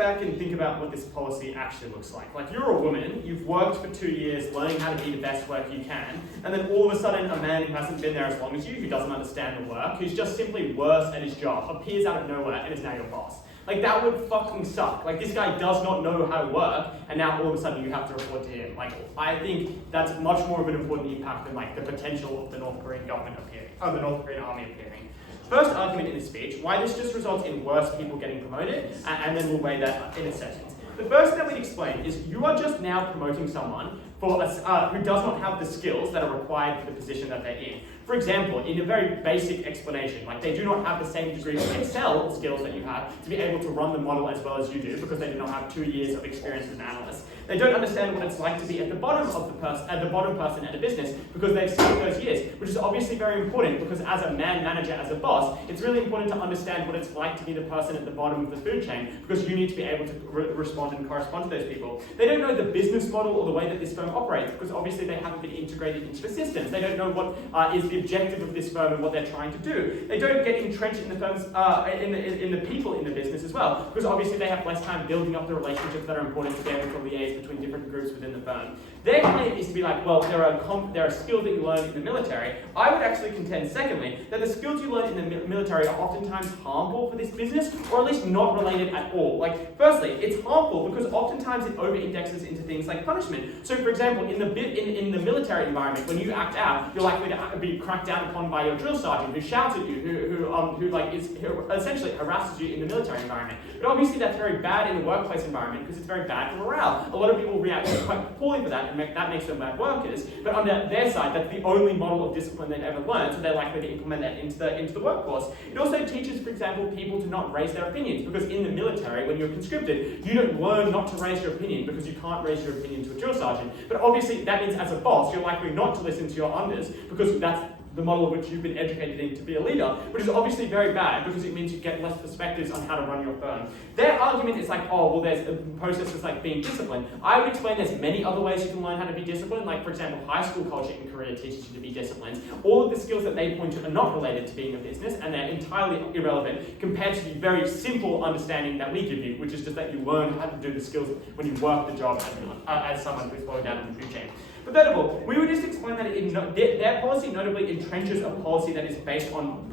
back and think about what this policy actually looks like. Like, you're a woman, you've worked for 2 years learning how to be the best work you can, and then all of a sudden a man who hasn't been there as long as you, who doesn't understand the work, who's just simply worse at his job, appears out of nowhere and is now your boss. Like, that would fucking suck. Like, this guy does not know how to work, and now all of a sudden you have to report to him. Like, I think that's much more of an important impact than, like, the potential of the North Korean government appearing, or the North Korean army appearing. First argument in this speech, why this just results in worse people getting promoted, and then we'll weigh that in a second. The first thing that we'd explain is you are just now promoting someone for who does not have the skills that are required for the position that they're in. For example, in a very basic explanation, like, they do not have the same degree of Excel skills that you have to be able to run the model as well as you do, because they do not have 2 years of experience as an analyst. They don't understand what it's like to be at the bottom of the person at a business, because they've spent those years, which is obviously very important, because as a man manager, as a boss, it's really important to understand what it's like to be the person at the bottom of the food chain, because you need to be able to respond and correspond to those people. They don't know the business model or the way that this firm operates, because obviously they haven't been integrated into the systems. They don't know what is the objective of this firm and what they're trying to do. They don't get entrenched in the firm's in the people in the business as well, because obviously they have less time building up the relationships that are important to be able to liaise between different groups within the firm. Their claim is to be like, well, there are skills that you learn in the military. I would actually contend, secondly, that the skills you learn in the military are oftentimes harmful for this business, or at least not related at all. Like, firstly, it's harmful because oftentimes it over-indexes into things like punishment. So, for example, in the military environment, when you act out, you're likely to be cracked down upon by your drill sergeant, who shouts at you, who essentially harasses you in the military environment. But obviously, that's very bad in the workplace environment because it's very bad for morale. A lot of people react quite poorly for that, and that makes them bad workers. But on their side, that's the only model of discipline they've ever learned, so they're likely to implement that into the workforce. It also teaches, for example, people to not raise their opinions, because in the military, when you're conscripted, you don't learn not to raise your opinion because you can't raise your opinion to a drill sergeant. But obviously, that means as a boss, you're likely not to listen to your unders, because that's the model of which you've been educated in to be a leader, which is obviously very bad because it means you get less perspectives on how to run your firm. Their argument is like, oh, well, there's processes like being disciplined. I would explain there's many other ways you can learn how to be disciplined, like, for example, high school culture in Korea teaches you to be disciplined. All of the skills that they point to are not related to being a business, and they're entirely irrelevant compared to the very simple understanding that we give you, which is just that you learn how to do the skills when you work the job as someone who's lower down in the food chain. But third of all, we would just explain that their policy notably entrenches a policy that is based on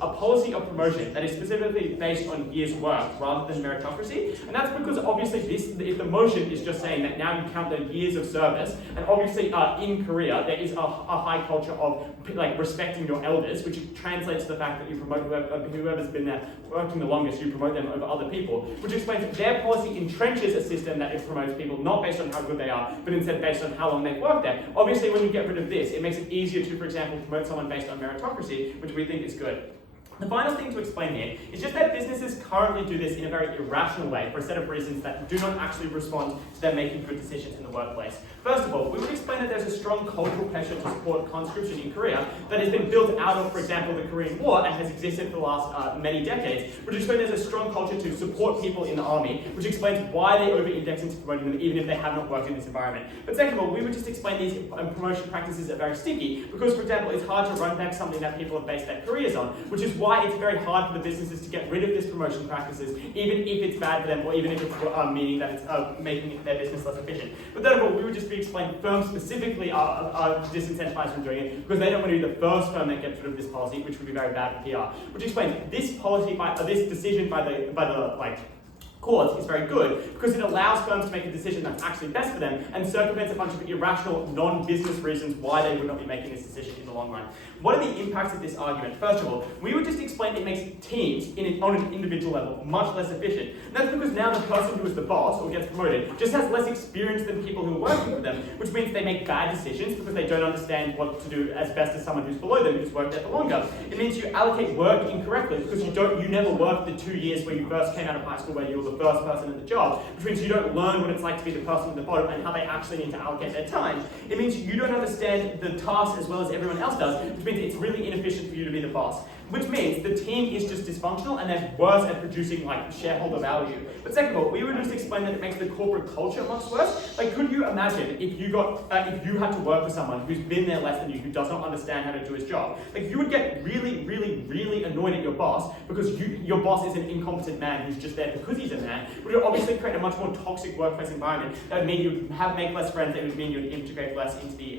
a policy of promotion that is specifically based on years worked rather than meritocracy. And that's because obviously if the motion is just saying that now you count the years of service, and obviously in Korea there is a high culture of like respecting your elders, which translates to the fact that you promote whoever's been there working the longest, you promote them over other people, which explains that their policy entrenches a system that it promotes people not based on how good they are, but instead based on how long they've worked there. Obviously, when you get rid of this, it makes it easier to, for example, promote someone based on meritocracy, which we think is good. The final thing to explain here is just that businesses currently do this in a very irrational way for a set of reasons that do not actually respond to them making good decisions in the workplace. First of all, we would explain that there's a strong cultural pressure to support conscription in Korea that has been built out of, for example, the Korean War and has existed for the last many decades, which explains there's a strong culture to support people in the army, which explains why they over-index into promoting them even if they have not worked in this environment. But second of all, we would just explain these promotion practices are very sticky because, for example, it's hard to run back something that people have based their careers on, which is why it's very hard for the businesses to get rid of this promotion practices, even if it's bad for them or even if it's meaning that it's making their business less efficient. But third of all, we would just be explaining firms specifically are disincentivized from doing it because they don't want to be the first firm that gets rid of this policy, which would be very bad for PR. Which explains this policy, this decision by the courts is very good because it allows firms to make a decision that's actually best for them and circumvents a bunch of irrational, non-business reasons why they would not be making this decision in the long run. What are the impacts of this argument? First of all, we would just explain it makes teams on an individual level much less efficient. And that's because now the person who is the boss or gets promoted just has less experience than people who are working with them, which means they make bad decisions because they don't understand what to do as best as someone who's below them who's worked there for longer. It means you allocate work incorrectly because you never worked the 2 years where you first came out of high school where you were the first person in the job, which means you don't learn what it's like to be the person at the bottom and how they actually need to allocate their time. It means you don't understand the task as well as everyone else does, which means it's really inefficient for you to be the boss. which means the team is just dysfunctional and they're worse at producing like shareholder value. But second of all, we would just explain that it makes the corporate culture much worse. Like, could you imagine if you had to work with someone who's been there less than you, who does not understand how to do his job? Like, you would get really, really, really annoyed at your boss because your boss is an incompetent man who's just there because he's a man. It would obviously create a much more toxic workplace environment. That would mean you'd make less friends. It would mean you'd integrate less into the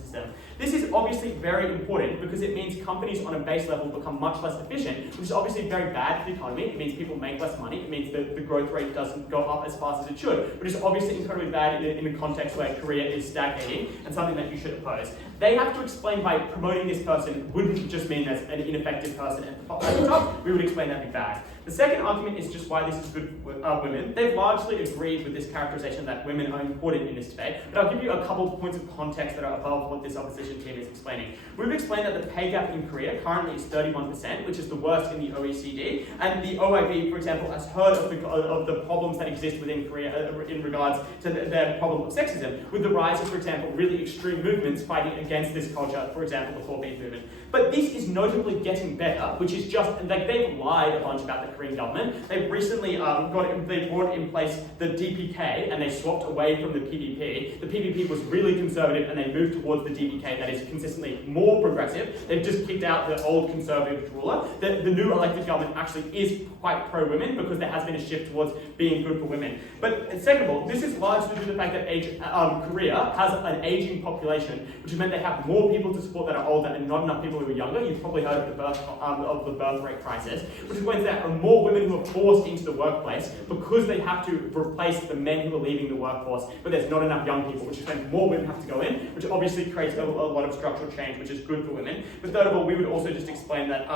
system. This is obviously very important because it means companies on a base level become much less efficient, which is obviously very bad for the economy. It means people make less money. It means that the growth rate doesn't go up as fast as it should, which is obviously incredibly bad in a context where career is stagnating and something that you should oppose. They have to explain why promoting this person wouldn't just mean there's an ineffective person at the top. We would explain that'd be bad. The second argument is just why this is good with women. They've largely agreed with this characterization that women are important in this debate, but I'll give you a couple of points of context that are above what this opposition team is explaining. We've explained that the pay gap in Korea currently is 31%, which is the worst in the OECD, and the OIB, for example, has heard of the problems that exist within Korea in regards to their problem of sexism, with the rise of, for example, really extreme movements fighting against this culture, for example, the 4B movement. But this is notably getting better, which is just, like, they've lied a bunch about the Korean government. They've recently they brought in place the DPK and they swapped away from the PPP. The PPP was really conservative and they moved towards the DPK that is consistently more progressive. They've just kicked out the old conservative ruler. The new elected government actually is quite pro-women because there has been a shift towards being good for women. But second of all, this is largely due to the fact that Korea has an aging population, which has meant they have more people to support that are older and not enough people who are younger. You've probably heard of the birth rate crisis, which means there are more women who are forced into the workplace because they have to replace the men who are leaving the workforce, but there's not enough young people, which means more women have to go in, which obviously creates a lot of structural change, which is good for women. But third of all, we would also just explain that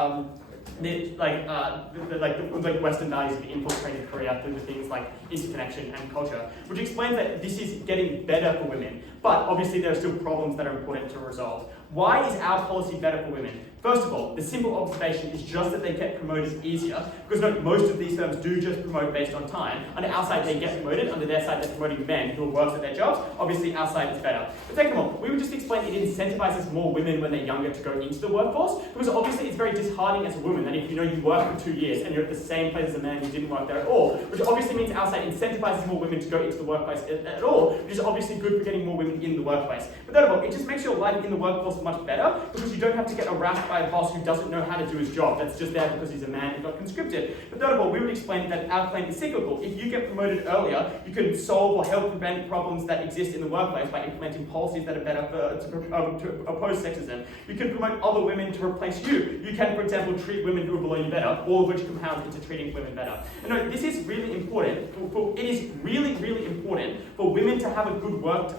Western values have infiltrated Korea through the things like interconnection and culture, which explains that this is getting better for women. But obviously there are still problems that are important to resolve. Why is our policy better for women? First of all, the simple observation is just that they get promoted easier, because most of these firms do just promote based on time. Under our side, they get promoted. Under their side, they're promoting men who are worse at their jobs. Obviously, our side is better. But second of all, we would just explain it incentivizes more women when they're younger to go into the workforce, because obviously it's very disheartening as a woman that if you work for 2 years and you're at the same place as a man who didn't work there at all, which obviously means our side incentivizes more women to go into the workplace at all, which is obviously good for getting more women in the workplace. But third of all, it just makes your life in the workforce much better, because you don't have to get harassed by a boss who doesn't know how to do his job, that's just there because he's a man who got conscripted. But third of all, we would explain that our claim is cyclical. If you get promoted earlier, you can solve or help prevent problems that exist in the workplace by implementing policies that are better to oppose sexism. You can promote other women to replace you. You can, for example, treat women who are below you better, all of which compounds into treating women better. And no, this is really important. It is really, really important for women to have a good work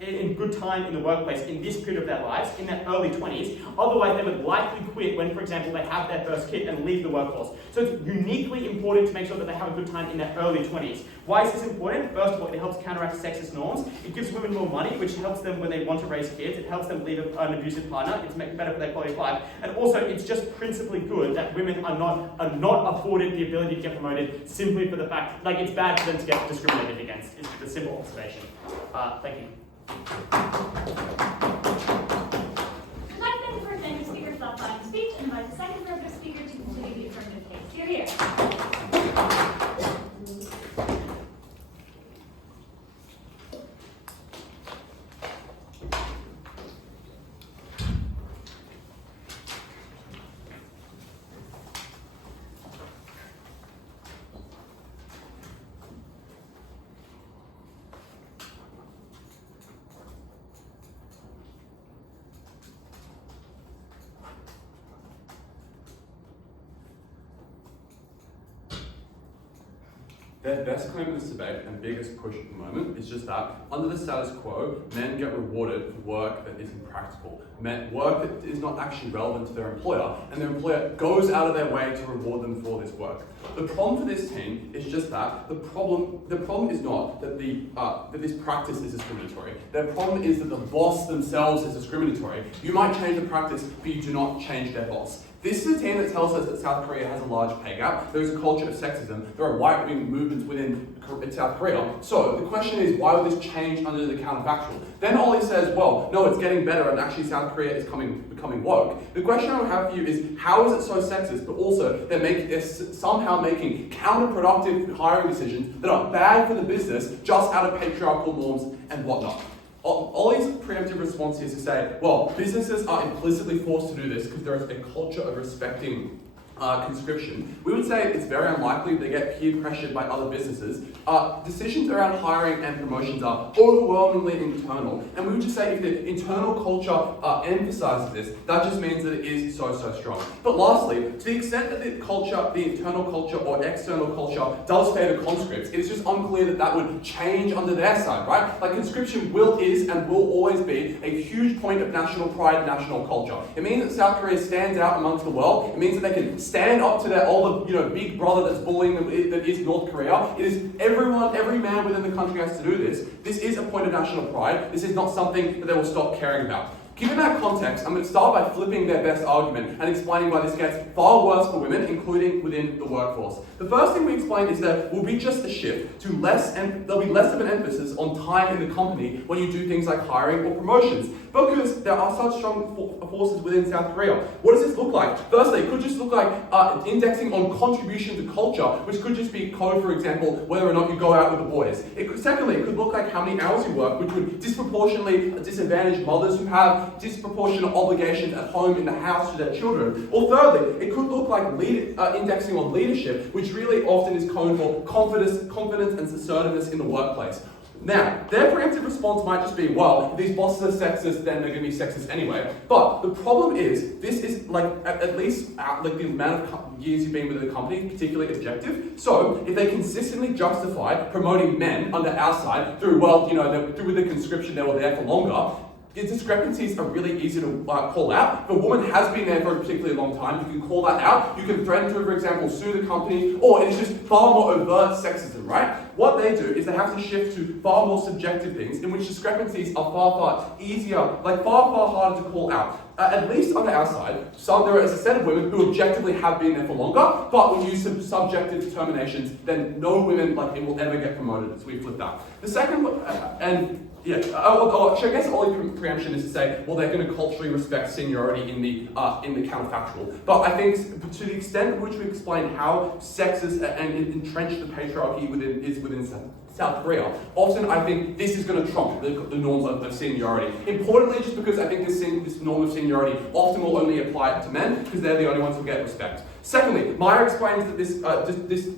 in good time in the workplace in this period of their lives, in their early 20s. Otherwise, they would likely quit when, for example, they have their first kid and leave the workforce. So it's uniquely important to make sure that they have a good time in their early 20s. Why is this important? First of all, it helps counteract sexist norms. It gives women more money, which helps them when they want to raise kids. It helps them leave an abusive partner. It's better for their quality of life. And also, it's just principally good that women are not afforded the ability to get promoted simply for the fact, like, it's bad for them to get discriminated against. It's the simple observation. Thank you. I'd like then to present your speaker's left line speech and invite the second further speaker to continue the affirmative case. Here. Their best claim in this debate and biggest push at the moment is just that, under the status quo, men get rewarded for work that isn't practical. Work that is not actually relevant to their employer, and their employer goes out of their way to reward them for this work. The problem for this team is just that the problem is not that that this practice is discriminatory. Their problem is that the boss themselves is discriminatory. You might change the practice, but you do not change their boss. This is a team that tells us that South Korea has a large pay gap. There's a culture of sexism. There are right-wing movements within South Korea. So the question is, why would this change under the counterfactual? Then Ollie says, well, no, it's getting better and actually South Korea is becoming woke. The question I would have for you is, how is it so sexist, but also they're somehow making counterproductive hiring decisions that are bad for the business just out of patriarchal norms and whatnot? Ollie's preemptive response is to say, well, businesses are implicitly forced to do this because there is a culture of respecting conscription. We would say it's very unlikely they get peer pressured by other businesses. Decisions around hiring and promotions are overwhelmingly internal, and we would just say if the internal culture emphasizes this, that just means that it is so strong. But lastly, to the extent that the internal culture or external culture does favor conscripts, it's just unclear that would change under their side, right? Like conscription is and will always be a huge point of national pride and national culture. It means that South Korea stands out amongst the world. It means that they can stand up to their older, big brother that's bullying them, that is North Korea. It is every man within the country has to do this. This is a point of national pride. This is not something that they will stop caring about. Given that context, I'm going to start by flipping their best argument and explaining why this gets far worse for women, including within the workforce. The first thing we explain is that will be just a shift to there'll be less of an emphasis on time in the company when you do things like hiring or promotions, because there are such strong forces within South Korea. What does this look like? Firstly, it could just look like indexing on contribution to culture, which could just be code, for example, whether or not you go out with the boys. Secondly, it could look like how many hours you work, which would disproportionately disadvantage mothers who have disproportionate obligations at home in the house to their children. Or thirdly, it could look like indexing on leadership, which really often is code for confidence and assertiveness in the workplace. Now, their preemptive response might just be, well, if these bosses are sexist, then they're going to be sexist anyway. But the problem is, this is at least the amount of years you've been with the company, particularly objective. So, if they consistently justify promoting men under our side through the conscription, they were there for longer, the discrepancies are really easy to call out. If a woman has been there for a particularly long time, you can call that out. You can threaten to, for example, sue the company, or it's just far more overt sexism, right? What they do is they have to shift to far more subjective things in which discrepancies are far easier, far harder to call out. At least on our side, there is a set of women who objectively have been there for longer, but we use some subjective determinations, then no women will ever get promoted, so we flip that. The second, I guess all preemption is to say, well, they're going to culturally respect seniority in the counterfactual. But I think to the extent which we explain how sexist and entrenched the patriarchy is within South Korea, often I think this is going to trump the norms of seniority. Importantly, just because I think this norm of seniority often will only apply to men, because they're the only ones who get respect. Secondly, Meyer explains that this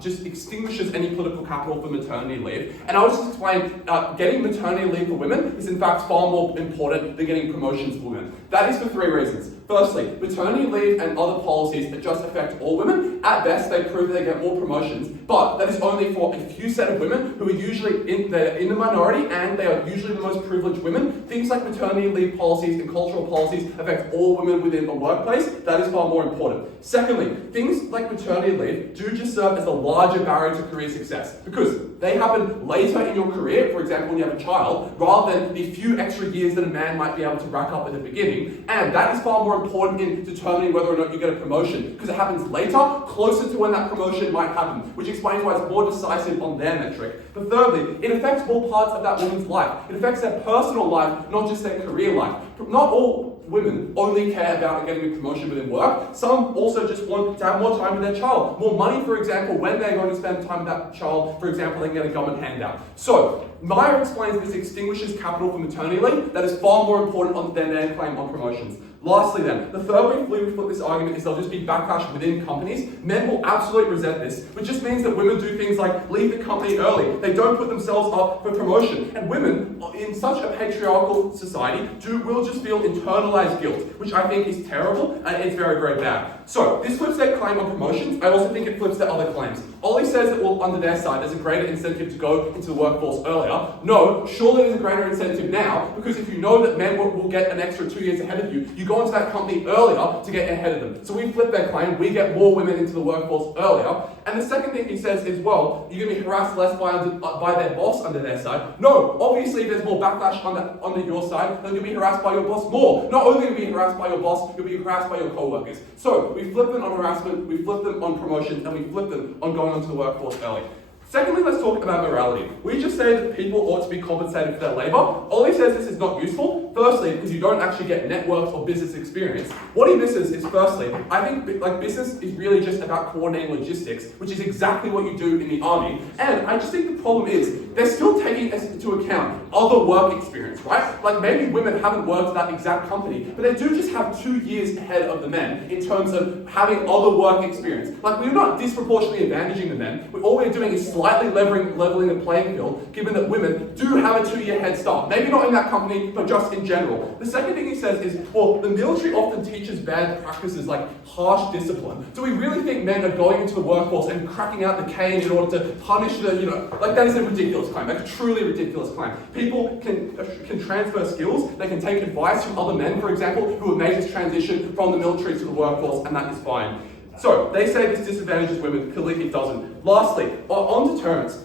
just extinguishes any political capital for maternity leave. And I'll just explain, getting maternity leave for women is in fact far more important than getting promotions for women. That is for three reasons. Firstly, maternity leave and other policies that just affect all women. At best, they prove they get more promotions, but that is only for a few set of women who are usually in the minority, and they are usually the most privileged women. Things like maternity leave policies and cultural policies affect all women within the workplace. That is far more important. Secondly, things like maternity leave do just serve as a larger barrier to career success because they happen later in your career, for example, when you have a child, rather than the few extra years that a man might be able to rack up at the beginning. And that is far more important in determining whether or not you get a promotion because it happens later, closer to when that promotion might happen, which explains why it's more decisive on their metric. But thirdly, it affects all parts of that woman's life. It affects their personal life, not just their career life. Not all women only care about getting a promotion within work. Some also just want to have more time with their child. More money, for example, when they're going to spend time with that child, for example, they can get a government handout. So, Meyer explains this extinguishes capital for maternity leave. That is far more important than their claim on promotions. Lastly then, the third way we flip this argument is there'll just be backlash within companies. Men will absolutely resent this, which just means that women do things like leave the company early. They don't put themselves up for promotion. And women, in such a patriarchal society, will just feel internalized guilt, which I think is terrible and it's very, very bad. So, this flips their claim on promotions. I also think it flips their other claims. Ollie says that, well, under their side, there's a greater incentive to go into the workforce earlier. No, surely there's a greater incentive now, because if you know that men will get an extra 2 years ahead of you, you go go into that company earlier to get ahead of them. So we flip their claim, we get more women into the workforce earlier. And the second thing he says is, well, you're going to be harassed less by their boss under their side. No, obviously there's more backlash under your side, then you'll be harassed by your boss more. Not only will you be harassed by your boss, you'll be harassed by your co-workers. So we flip them on harassment, we flip them on promotion, and we flip them on going onto the workforce early. Secondly, let's talk about morality. We just say that people ought to be compensated for their labour. Ollie says this is not useful. Firstly, because you don't actually get networks or business experience. What he misses is, firstly, I think business is really just about coordinating logistics, which is exactly what you do in the army. And I just think the problem is they're still taking into account other work experience, right? Like maybe women haven't worked at that exact company, but they do just have 2 years ahead of the men in terms of having other work experience. Like we're not disproportionately advantaging the men. All we're doing is slightly leveling the playing field, given that women do have a 2-year head start. Maybe not in that company, but just in general. The second thing he says is, well, the military often teaches bad practices like harsh discipline. Do we really think men are going into the workforce and cracking out the cane in order to punish the, like that is a ridiculous claim. That's a truly ridiculous claim. People can transfer skills. They can take advice from other men, for example, who have made this transition from the military to the workforce, and that is fine. So, they say this disadvantages women, clearly it doesn't. Lastly, on deterrence.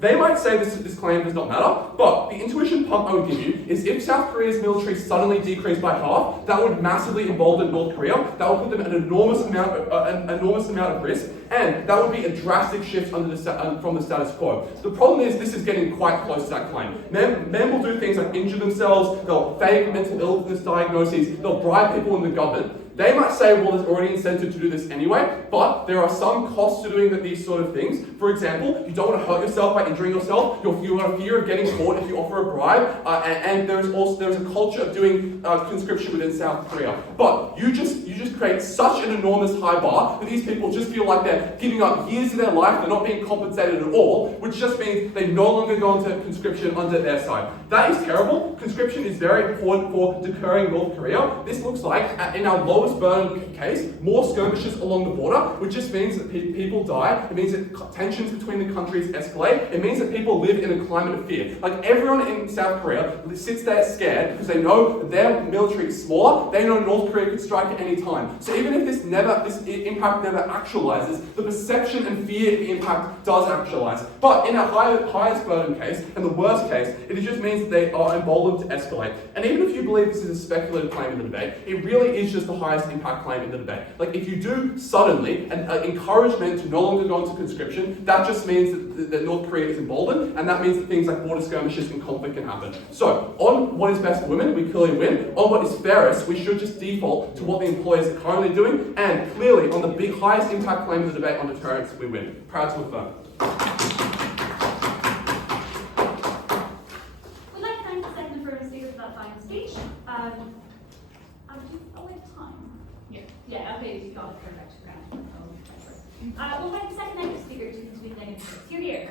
They might say this claim does not matter, but the intuition pump I would give you is if South Korea's military suddenly decreased by half, that would massively embolden North Korea, that would put them at an enormous amount of risk, and that would be a drastic shift from the status quo. The problem is this is getting quite close to that claim. Men will do things like injure themselves, they'll fake mental illness diagnoses, they'll bribe people in the government. They might say, well, there's already incentive to do this anyway, but there are some costs to doing these sort of things. For example, you don't want to hurt yourself by injuring yourself. You have a fear of getting caught if you offer a bribe, and there's a culture of doing conscription within South Korea. But you just create such an enormous high bar that these people just feel like they're giving up years of their life, they're not being compensated at all, which just means they no longer go into conscription under their side. That is terrible. Conscription is very important for deterring North Korea. This looks like, in our lowest burn case, more skirmishes along the border, which just means that people die. It means that tensions between the countries escalate. It means that people live in a climate of fear. Like everyone in South Korea sits there scared because they know that their military is smaller. They know North Korea could strike at any time. So even if this impact never actualizes, the perception and fear of the impact does actualize. But in our highest burden case and the worst case, it just means that they are emboldened to escalate. And even if you believe this is a speculative claim in the debate, it really is just the highest impact claim in the debate. Like if you do suddenly and encourage men to no longer go into conscription, that just means that North Korea is emboldened, and that means that things like border skirmishes and conflict can happen. So on what is best for women, we clearly win. On what is fairest, we should just default to what the employers are currently doing, and clearly on the highest impact claim in the debate on deterrence, we win. Proud to affirm. We'd like to thank the second and further speakers for that final speech. We have time. Yeah, okay, you've got it perfect. We'll thank the second active speaker to continue the negative. Here.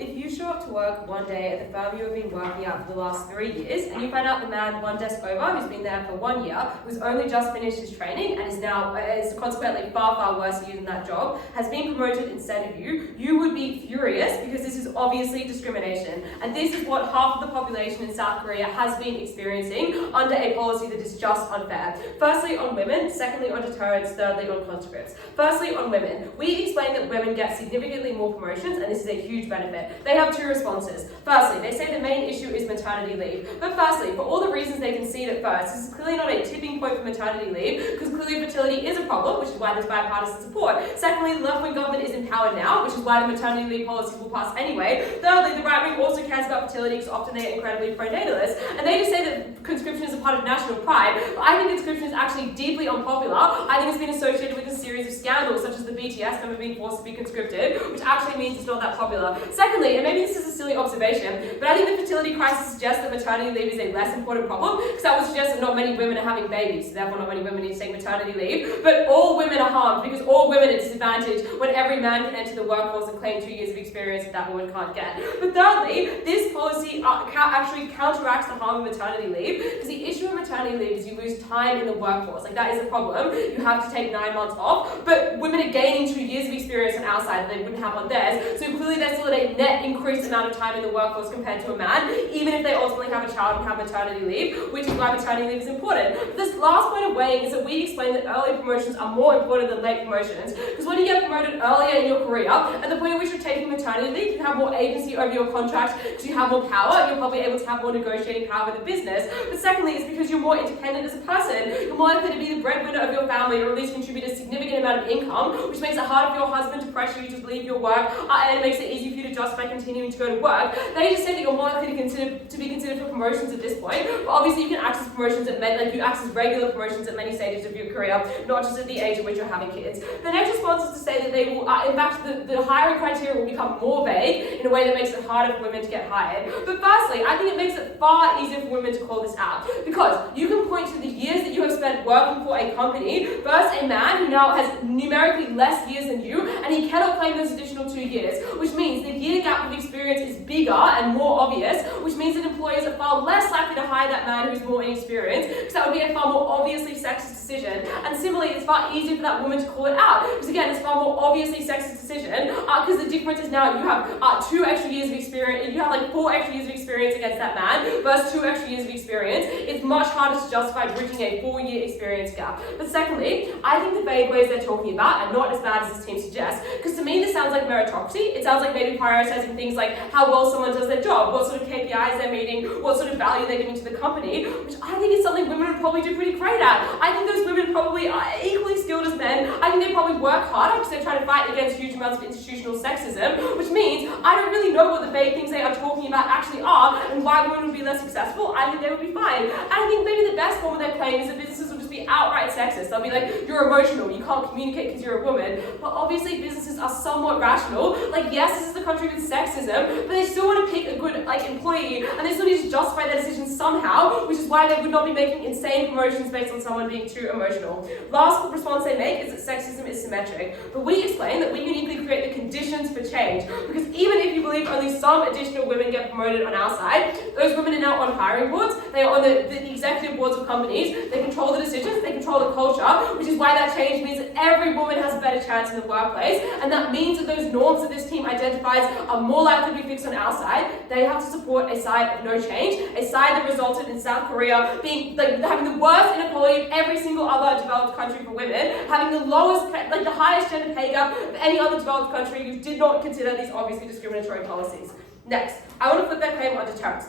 If you show up to work one day at the firm you have been working at for the last 3 years, and you find out the man one desk over who's been there for 1 year, who's only just finished his training and is now consequently far worse at you than that job, has been promoted instead of you, you would be furious because this is obviously discrimination. And this is what half of the population in South Korea has been experiencing under a policy that is just unfair. Firstly on women, secondly on deterrence, thirdly on conscripts. Firstly on women, we explain that women get significantly more promotions, and this is a huge benefit. They have two responses. Firstly, they say the main issue is maternity leave. But firstly, for all the reasons they concede at first, this is clearly not a tipping point for maternity leave, because clearly fertility is a problem, which is why there's bipartisan support. Secondly, the left-wing government is in power now, which is why the maternity leave policies will pass anyway. Thirdly, the right-wing also cares about fertility because often they're incredibly pro-natalist, and they just say that conscription is a part of national pride. But I think conscription is actually deeply unpopular. I think it's been associated with a series of scandals, such as the BTS member being forced to be conscripted, which actually means it's not that popular. Secondly, and maybe this is a silly observation, but I think the fertility crisis suggests that maternity leave is a less important problem, because that would suggest that not many women are having babies, so therefore not many women need to take maternity leave. But all women are harmed, because all women are disadvantaged when every man can enter the workforce and claim 2 years of experience that woman can't get. But thirdly, this policy actually counteracts the harm of maternity leave, because the issue of maternity leave is you lose time in the workforce. Like, that is a problem. You have to take 9 months off, but women are gaining 2 years of experience on our side that they wouldn't have on theirs, so clearly they're still at a net increased amount of time in the workforce compared to a man, even if they ultimately have a child and have maternity leave, which is why maternity leave is important. But this last point of weighing is that we explain that early promotions are more important than late promotions, because when you get promoted earlier in your career, at the point at which you're taking maternity leave, you have more agency over your contract, because you have more power, you're probably able to have more negotiating power with the business. But secondly, it's because you're more independent as a person. You're more likely to be the breadwinner of your family, or at least contribute a significant amount of income, which makes it harder for your husband to pressure you to leave your work, and it makes it easy for you to justify continuing to go to work. They just say that you're more likely to be considered for promotions at this point, but obviously you can access promotions at you access regular promotions at many stages of your career, not just at the age at which you're having kids. The next response is to say that they will, in fact, the hiring criteria will become more vague in a way that makes it harder for women to get hired. But firstly, I think it makes it far easier for women to call this out, because you can point to the years that you have spent working for a company versus a man who now has numerically less years than you, and he cannot claim those additional 2 years, which means the year gap of experience is bigger and more obvious, which means that employers are far less likely to hire that man who's more inexperienced, because that would be a far more obviously sexist decision. And similarly, it's far easier for that woman to call it out, because again, it's far more obviously sexist decision, because the difference is now you have 2 extra years of experience, you have like 4 extra years of experience against that man versus 2 extra years of experience. It's much harder to justify bridging a 4-year experience gap. But secondly, I think the vague ways they're talking about are not as bad as this team suggests, because to me this sounds like meritocracy. It sounds like maybe prioritizing things like how well someone does their job, what sort of KPIs they're meeting, what sort of value they're giving to the company, which I think is something women would probably do pretty great at. I think those women probably are equally skilled as men. I think they probably work harder because they're trying to fight against huge amounts of institutional sexism, which means I don't really know what the vague things they are talking about actually are and why women would be less successful. I think they would be fine. And I think maybe the best form of their claim is that businesses will just be outright sexist. They'll be like, you're emotional, you can't communicate because you're a woman. But obviously businesses are somewhat rational. Like, yes, this is a country with sexism, but they still want to pick a good employee, and they still need to justify their decision somehow, which is why they would not be making insane promotions based on someone being too emotional. Last response they make is that sexism is symmetric, but we explain that we uniquely create the conditions for change, because even if you believe only some additional women get promoted on our side, those women are now on hiring boards, they are on the executive boards of companies, they control the decisions, they control the culture, which is why that change means that every woman has a better chance in the workplace, and that means that those norms that this team identifies are more likely to be fixed on our side. They have to support a side of no change, a side that resulted in South Korea being having the worst inequality of every single other developed country for women, having the lowest, the highest gender pay gap of any other developed country who did not consider these obviously discriminatory policies. Next, I want to flip that claim on deterrence.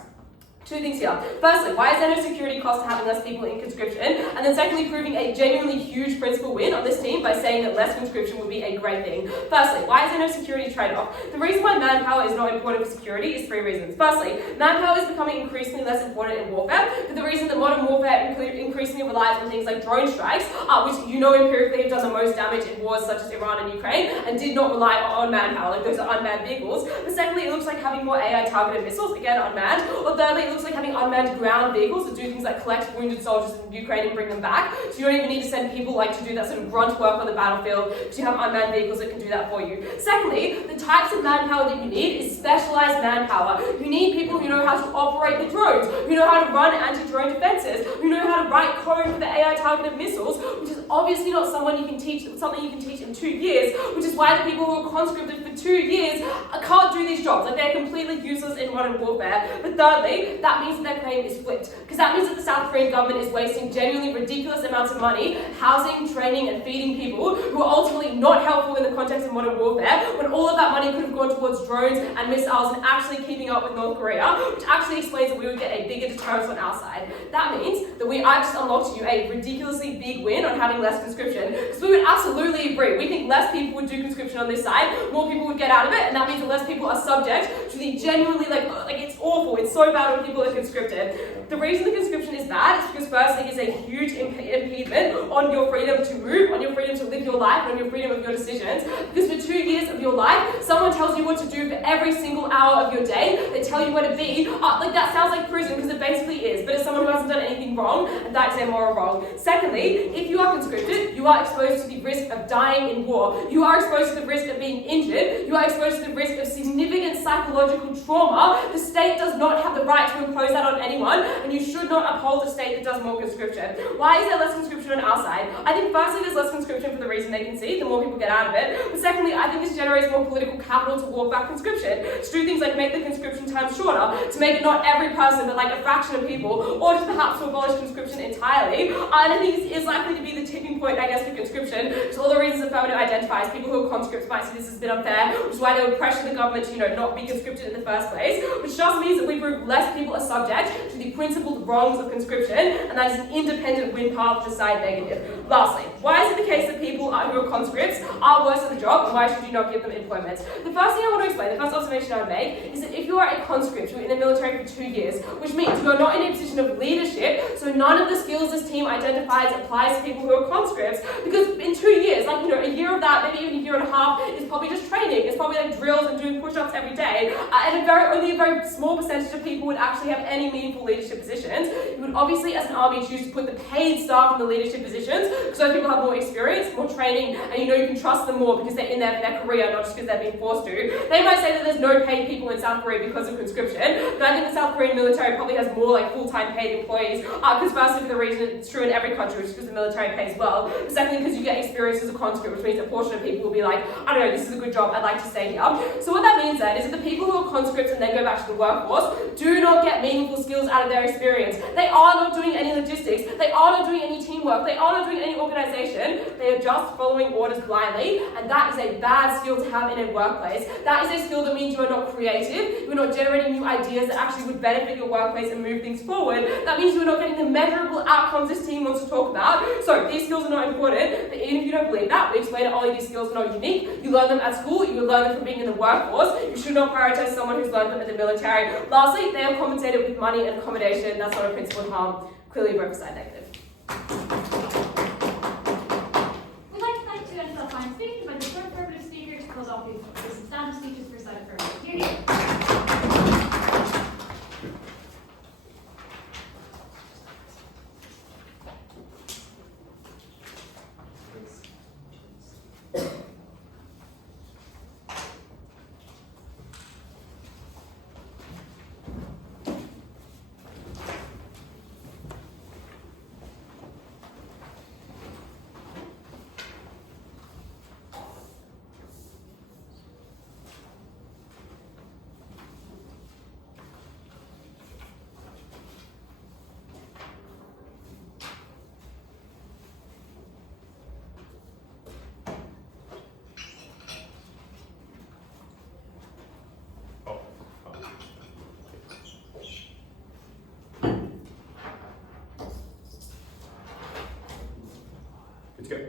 2 things here. Firstly, why is there no security cost to having less people in conscription? And then secondly, proving a genuinely huge principal win on this team by saying that less conscription would be a great thing. Firstly, why is there no security trade-off? The reason why manpower is not important for security is 3 reasons. Firstly, manpower is becoming increasingly less important in warfare, for the reason that modern warfare increasingly relies on things like drone strikes, which you know empirically have done the most damage in wars such as Iran and Ukraine, and did not rely on manpower, like those are unmanned vehicles. But secondly, it looks like having more AI targeted missiles, again unmanned, or thirdly, it looks like having unmanned ground vehicles that do things like collect wounded soldiers in Ukraine and bring them back. So you don't even need to send people to do that sort of grunt work on the battlefield, because you have unmanned vehicles that can do that for you. Secondly, the types of manpower that you need is specialized manpower. You need people who know how to operate the drones, who know how to run anti-drone defenses, who know how to write code for the AI targeted missiles, which is obviously not something you can teach in 2 years, which is why the people who are conscripted for 2 years can't do these jobs. They're completely useless in modern warfare. But thirdly, that means that their claim is flipped, because that means that the South Korean government is wasting genuinely ridiculous amounts of money housing, training, and feeding people who are ultimately not helpful in the context of modern warfare, when all of that money could have gone towards drones and missiles and actually keeping up with North Korea, which actually explains that we would get a bigger deterrence on our side. That means that I've just unlocked to you a ridiculously big win on having less conscription, because we would absolutely agree. We think less people would do conscription on this side, more people would get out of it, and that means that less people are subject to the genuinely, it's awful, it's so bad when people are conscripted. The reason the conscription is bad is because firstly it's a huge impediment on your freedom to move, on your freedom to live your life, and on your freedom of your decisions. Because for 2 years of your life, someone tells you what to do for every single hour of your day. They tell you where to be. Like that sounds like prison because it basically is. But as someone who hasn't done anything wrong, and that's their moral wrong. Secondly, if you are conscripted, you are exposed to the risk of dying in war. You are exposed to the risk of being injured. You are exposed to the risk of significant psychological trauma. The state does not have the right to impose that on anyone, and you should not uphold a state that does more conscription. Why is there less conscription on our side? I think firstly there's less conscription for the reason they can see, the more people get out of it. But secondly, I think this generates more political capital to walk back conscription, to do things like make the conscription time shorter, to make it not every person but like a fraction of people, or just perhaps to abolish conscription entirely. And I think this is likely to be the tipping point, I guess, for conscription. So all the reasons Affirmative identifies, people who are conscripts might see this as a bit unfair, which is why they would pressure the government to, not be conscripted in the first place, which just means that we prove less people are subject to the principled wrongs of conscription, and that is an independent win path to decide negative. Lastly, why is it the case that people who are conscripts are worse at the job, and why should you not give them employment? The first thing I want to explain, the first observation I would make, is that if you are a conscript, you're in the military for 2 years, which means you are not in a position of leadership, so none of the skills this team identifies applies to people who are conscripts, because in 2 years, a year of that, maybe even a year and a half, is probably just training. It's probably like drills and doing push-ups every day, and only a very small percentage of people would actually have any meaningful leadership positions. You would obviously, as an army, choose to put the paid staff in the leadership positions, because those people have more experience, more training, and you can trust them more because they're in there for their career, not just because they're being forced to. They might say that there's no paid people in South Korea because of conscription, but I think the South Korean military probably has more like full-time paid employees, because firstly for the reason it's true in every country, which is because the military pays well, but secondly because you get experience as a conscript, which means a portion of people will be like, I don't know, this is a good job, I'd like to stay here. So what that means then is that the people who are conscripts and then go back to the workforce do not get meaningful skills out of their experience. They are not doing any logistics, they are not doing any teamwork, they are not doing any organisation, they are just following orders blindly, and that is a bad skill to have in a workplace. That is a skill that means you are not creative, you are not generating new ideas that actually would benefit your workplace and move things forward. That means you are not getting the measurable outcomes this team wants to talk about. So these skills are not important, but even if you don't believe that, we explain that all of these skills are not unique. You learn them at school, you learn them from being in the workforce. You should not prioritise someone who's learned them in the military. Lastly, they are compensated with money and accommodation. That's not a principled harm. Clearly riverside negative. We'd like to thank two NFL fine speakers by the third affirmative speaker to close off the substantive speeches for side affirmative. Jehiel. Good to go.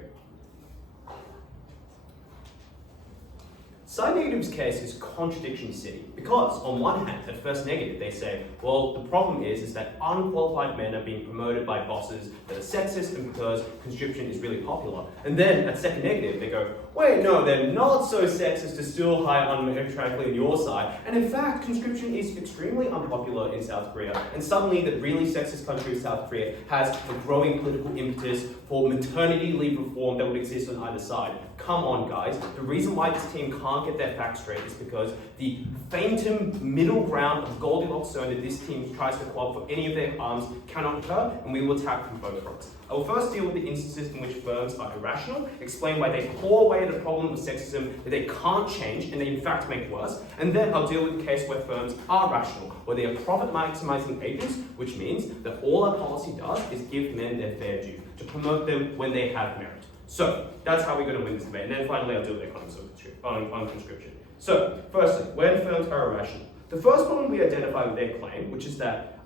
Side negative's case is contradiction city because, on one hand, at first negative, they say, well, the problem is that unqualified men are being promoted by bosses that are sexist and because conscription is really popular. And then at second negative, they go, wait, no, they're not so sexist, they're still high unmetrically on your side. And in fact, conscription is extremely unpopular in South Korea. And suddenly, the really sexist country of South Korea has a growing political impetus for maternity leave reform that would exist on either side. Come on, guys. The reason why this team can't get their facts straight is because the phantom middle ground of Goldilocks zone that this team tries to co-opt for any of their arms cannot occur, and we will attack from both fronts. I will first deal with the instances in which firms are irrational, explain why they claw away at a problem of sexism that they can't change and they in fact make worse, and then I'll deal with the case where firms are rational, where they are profit-maximizing agents, which means that all our policy does is give men their fair due, to promote them when they have merit. So, that's how we're going to win this debate. And then finally, I'll deal with economics on conscription. So, firstly, when firms are irrational, the first problem we identify with their claim, which is that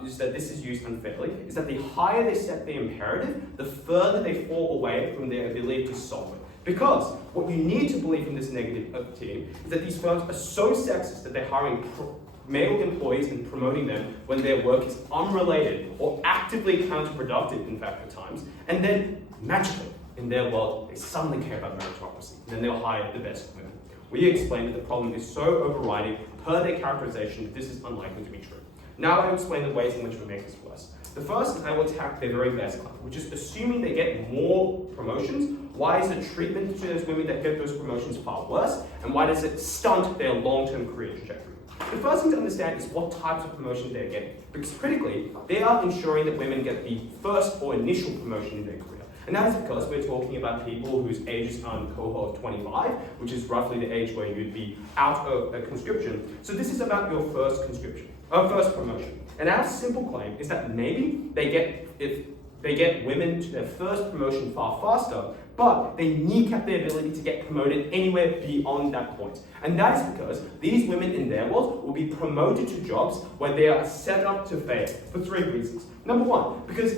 this is used unfairly, is that the higher they set the imperative, the further they fall away from their ability to solve it. Because what you need to believe from this negative team is that these firms are so sexist that they're hiring male employees and promoting them when their work is unrelated or actively counterproductive, in fact, at times, and then magically, in their world, they suddenly care about meritocracy, and then they'll hire the best women. We explained that the problem is so overriding per their characterization that this is unlikely to be true. Now I will explain the ways in which we make this worse. The first is I will attack their very best claim, which is assuming they get more promotions. Why is the treatment to those women that get those promotions far worse? And why does it stunt their long-term career trajectory? The first thing to understand is what types of promotions they're getting. Because critically, they are ensuring that women get the first or initial promotion in their career. And that is because we're talking about people whose ages are in cohort 25, which is roughly the age where you'd be out of a conscription. So this is about your first first promotion. And our simple claim is that maybe if they get women to their first promotion far faster, but they kneecap their ability to get promoted anywhere beyond that point. And that is because these women in their world will be promoted to jobs where they are set up to fail for 3 reasons. Number one, because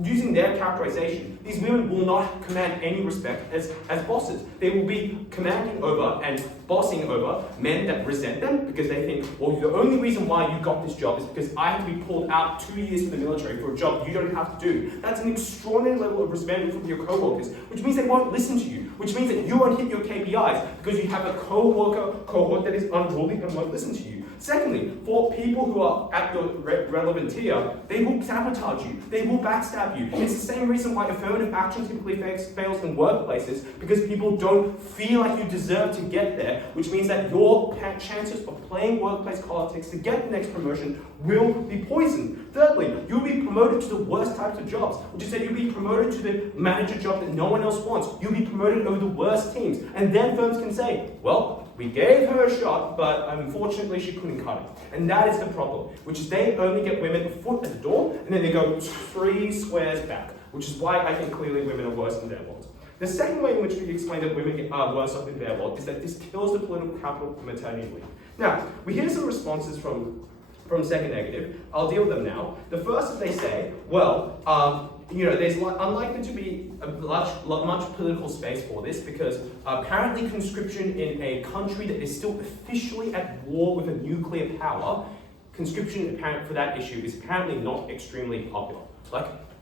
using their characterization, these women will not command any respect as bosses. They will be commanding over and bossing over men that resent them because they think, well, the only reason why you got this job is because I have to be pulled out 2 years from the military for a job you don't have to do. That's an extraordinary level of resentment from your co-workers, which means they won't listen to you, which means that you won't hit your KPIs because you have a cohort that is unruly and won't listen to you. Secondly, for people who are at your relevant tier, they will sabotage you, they will backstab you. It's the same reason why affirmative action typically fails in workplaces, because people don't feel like you deserve to get there, which means that your chances of playing workplace politics to get the next promotion will be poisoned. Thirdly, you'll be promoted to the worst types of jobs, which is that you'll be promoted to the manager job that no one else wants. You'll be promoted over the worst teams. And then firms can say, well, we gave her a shot, but unfortunately she couldn't cut it. And that is the problem, which is they only get women a foot at the door, and then they go 3 squares back, which is why I think clearly women are worse in their world. The second way in which we explain that women are worse off in their world is that this kills the political capital for maternity leave. Now, we hear some responses from second negative. I'll deal with them now. The first is they say, well, there's unlikely to be much political space for this because apparently conscription in a country that is still officially at war with a nuclear power, conscription for that issue is apparently not extremely popular.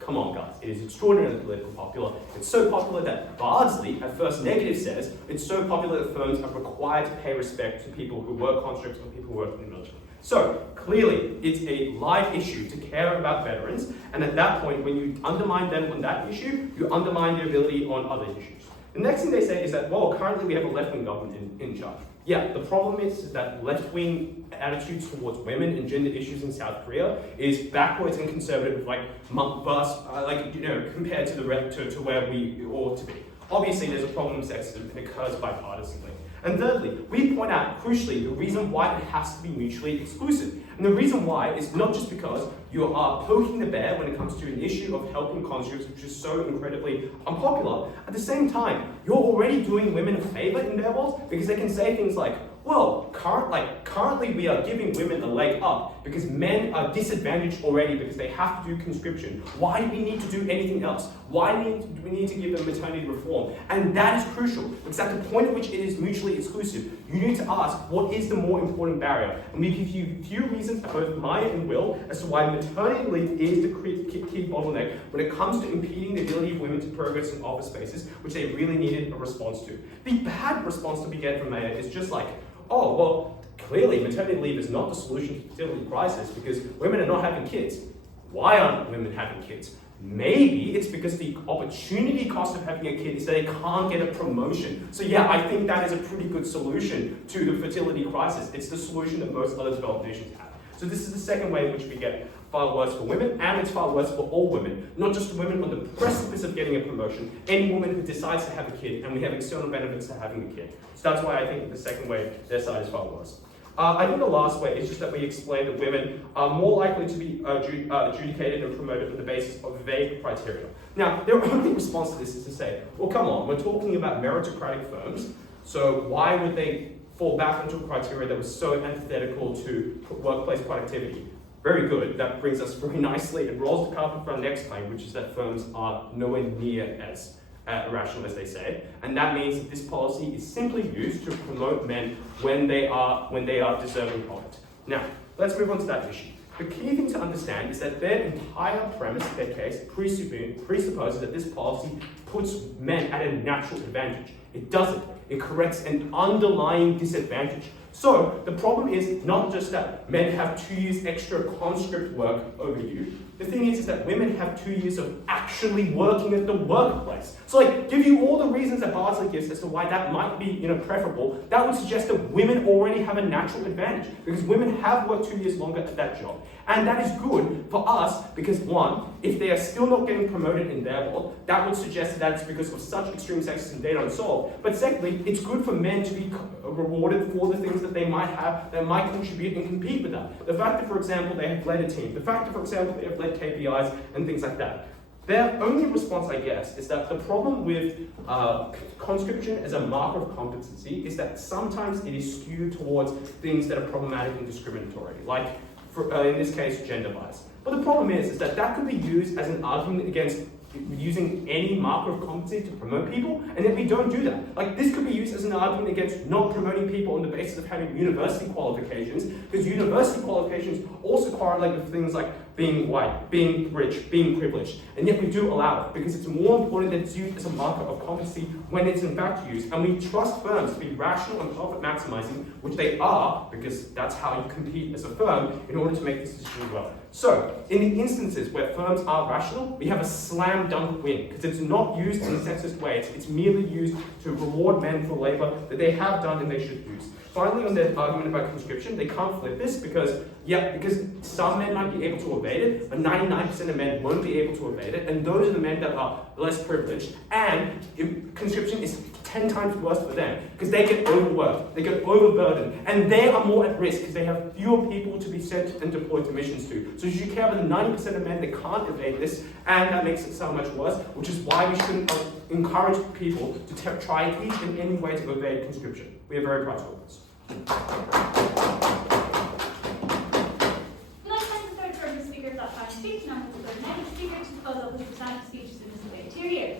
Come on, guys. It is extraordinarily politically popular. It's so popular that Bardsley, at first negative, says it's so popular that firms are required to pay respect to people who work conscripts or people who work in the military. So, clearly, it's a live issue to care about veterans, and at that point, when you undermine them on that issue, you undermine their ability on other issues. The next thing they say is that, well, currently we have a left-wing government in charge. Yeah, the problem is that left-wing attitudes towards women and gender issues in South Korea is backwards and conservative, compared to where we ought to be. Obviously, there's a problem with sexism and it occurs bipartisanly. And thirdly, we point out, crucially, the reason why it has to be mutually exclusive. And the reason why is not just because you are poking the bear when it comes to an issue of helping conscripts, which is so incredibly unpopular. At the same time, you're already doing women a favor in their world because they can say things like, well, currently we are giving women a leg up because men are disadvantaged already because they have to do conscription. Why do we need to do anything else? Why do we need to give them maternity reform? And that is crucial because at the point at which it is mutually exclusive, you need to ask what is the more important barrier. And we give you a few reasons, both Maya and Will, as to why maternity leave is the key bottleneck when it comes to impeding the ability of women to progress in office spaces, which they really needed a response to. The bad response that we get from Maya is just like, oh, well, clearly maternity leave is not the solution to the fertility crisis because women are not having kids. Why aren't women having kids? Maybe it's because the opportunity cost of having a kid is that they can't get a promotion. So yeah, I think that is a pretty good solution to the fertility crisis. It's the solution that most other developed nations have. So this is the second way in which we get far worse for women, and it's far worse for all women, not just women on the precipice of getting a promotion, any woman who decides to have a kid, and we have external benefits to having a kid. So that's why I think the second way, their side is far worse. I think the last way is just that we explain that women are more likely to be adjudicated and promoted on the basis of vague criteria. Now, their only response to this is to say, well, come on, we're talking about meritocratic firms, so why would they fall back into a criteria that was so antithetical to workplace productivity? Very good. That brings us very nicely and rolls the carpet for our next claim, which is that firms are nowhere near as irrational as they say, and that means that this policy is simply used to promote men when they are deserving of it. Now, let's move on to that issue. The key thing to understand is that their entire premise of their case presupposes that this policy puts men at a natural advantage. It doesn't. It corrects an underlying disadvantage. So the problem is not just that men have 2 years extra conscript work over you. The thing is that women have 2 years of actually working at the workplace. So give you all the reasons that Bardsley gives as to why that might be preferable. That would suggest that women already have a natural advantage because women have worked 2 years longer at that job. And that is good for us because one, if they are still not getting promoted in their world, that would suggest that it's because of such extreme sexism they don't solve. But secondly, it's good for men to be rewarded for the things that they might have, that might contribute and compete with that. The fact that, for example, they have led a team, the fact that, for example, they have led KPIs and things like that. Their only response, I guess, is that the problem with conscription as a marker of competency is that sometimes it is skewed towards things that are problematic and discriminatory, like, in this case, gender bias. But the problem is that that could be used as an argument against using any marker of competency to promote people, and yet we don't do that. This could be used as an argument against not promoting people on the basis of having university qualifications, because university qualifications also correlate with things like being white, being rich, being privileged, and yet we do allow it, because it's more important that it's used as a marker of competency when it's in fact used, and we trust firms to be rational and profit maximizing, which they are, because that's how you compete as a firm in order to make this decision well. So, in the instances where firms are rational, we have a slam dunk win, because it's not used in a sexist way, it's merely used to reward men for labor that they have done and they should use. Finally, on their argument about conscription, they can't flip this because some men might be able to evade it, but 99% of men won't be able to evade it, and those are the men that are less privileged, and conscription is 10 times worse for them, because they get overworked, they get overburdened, and they are more at risk because they have fewer people to be sent and deployed to missions to. So you should care about the 90% of men that can't evade this, and that makes it so much worse, which is why we shouldn't encourage people to try each and any way to evade conscription. We are very proud of this. Let's take the third term of speaker for that final speech. Now we'll go to the next speaker to close up with the presenting speeches in this debate. Cheerio.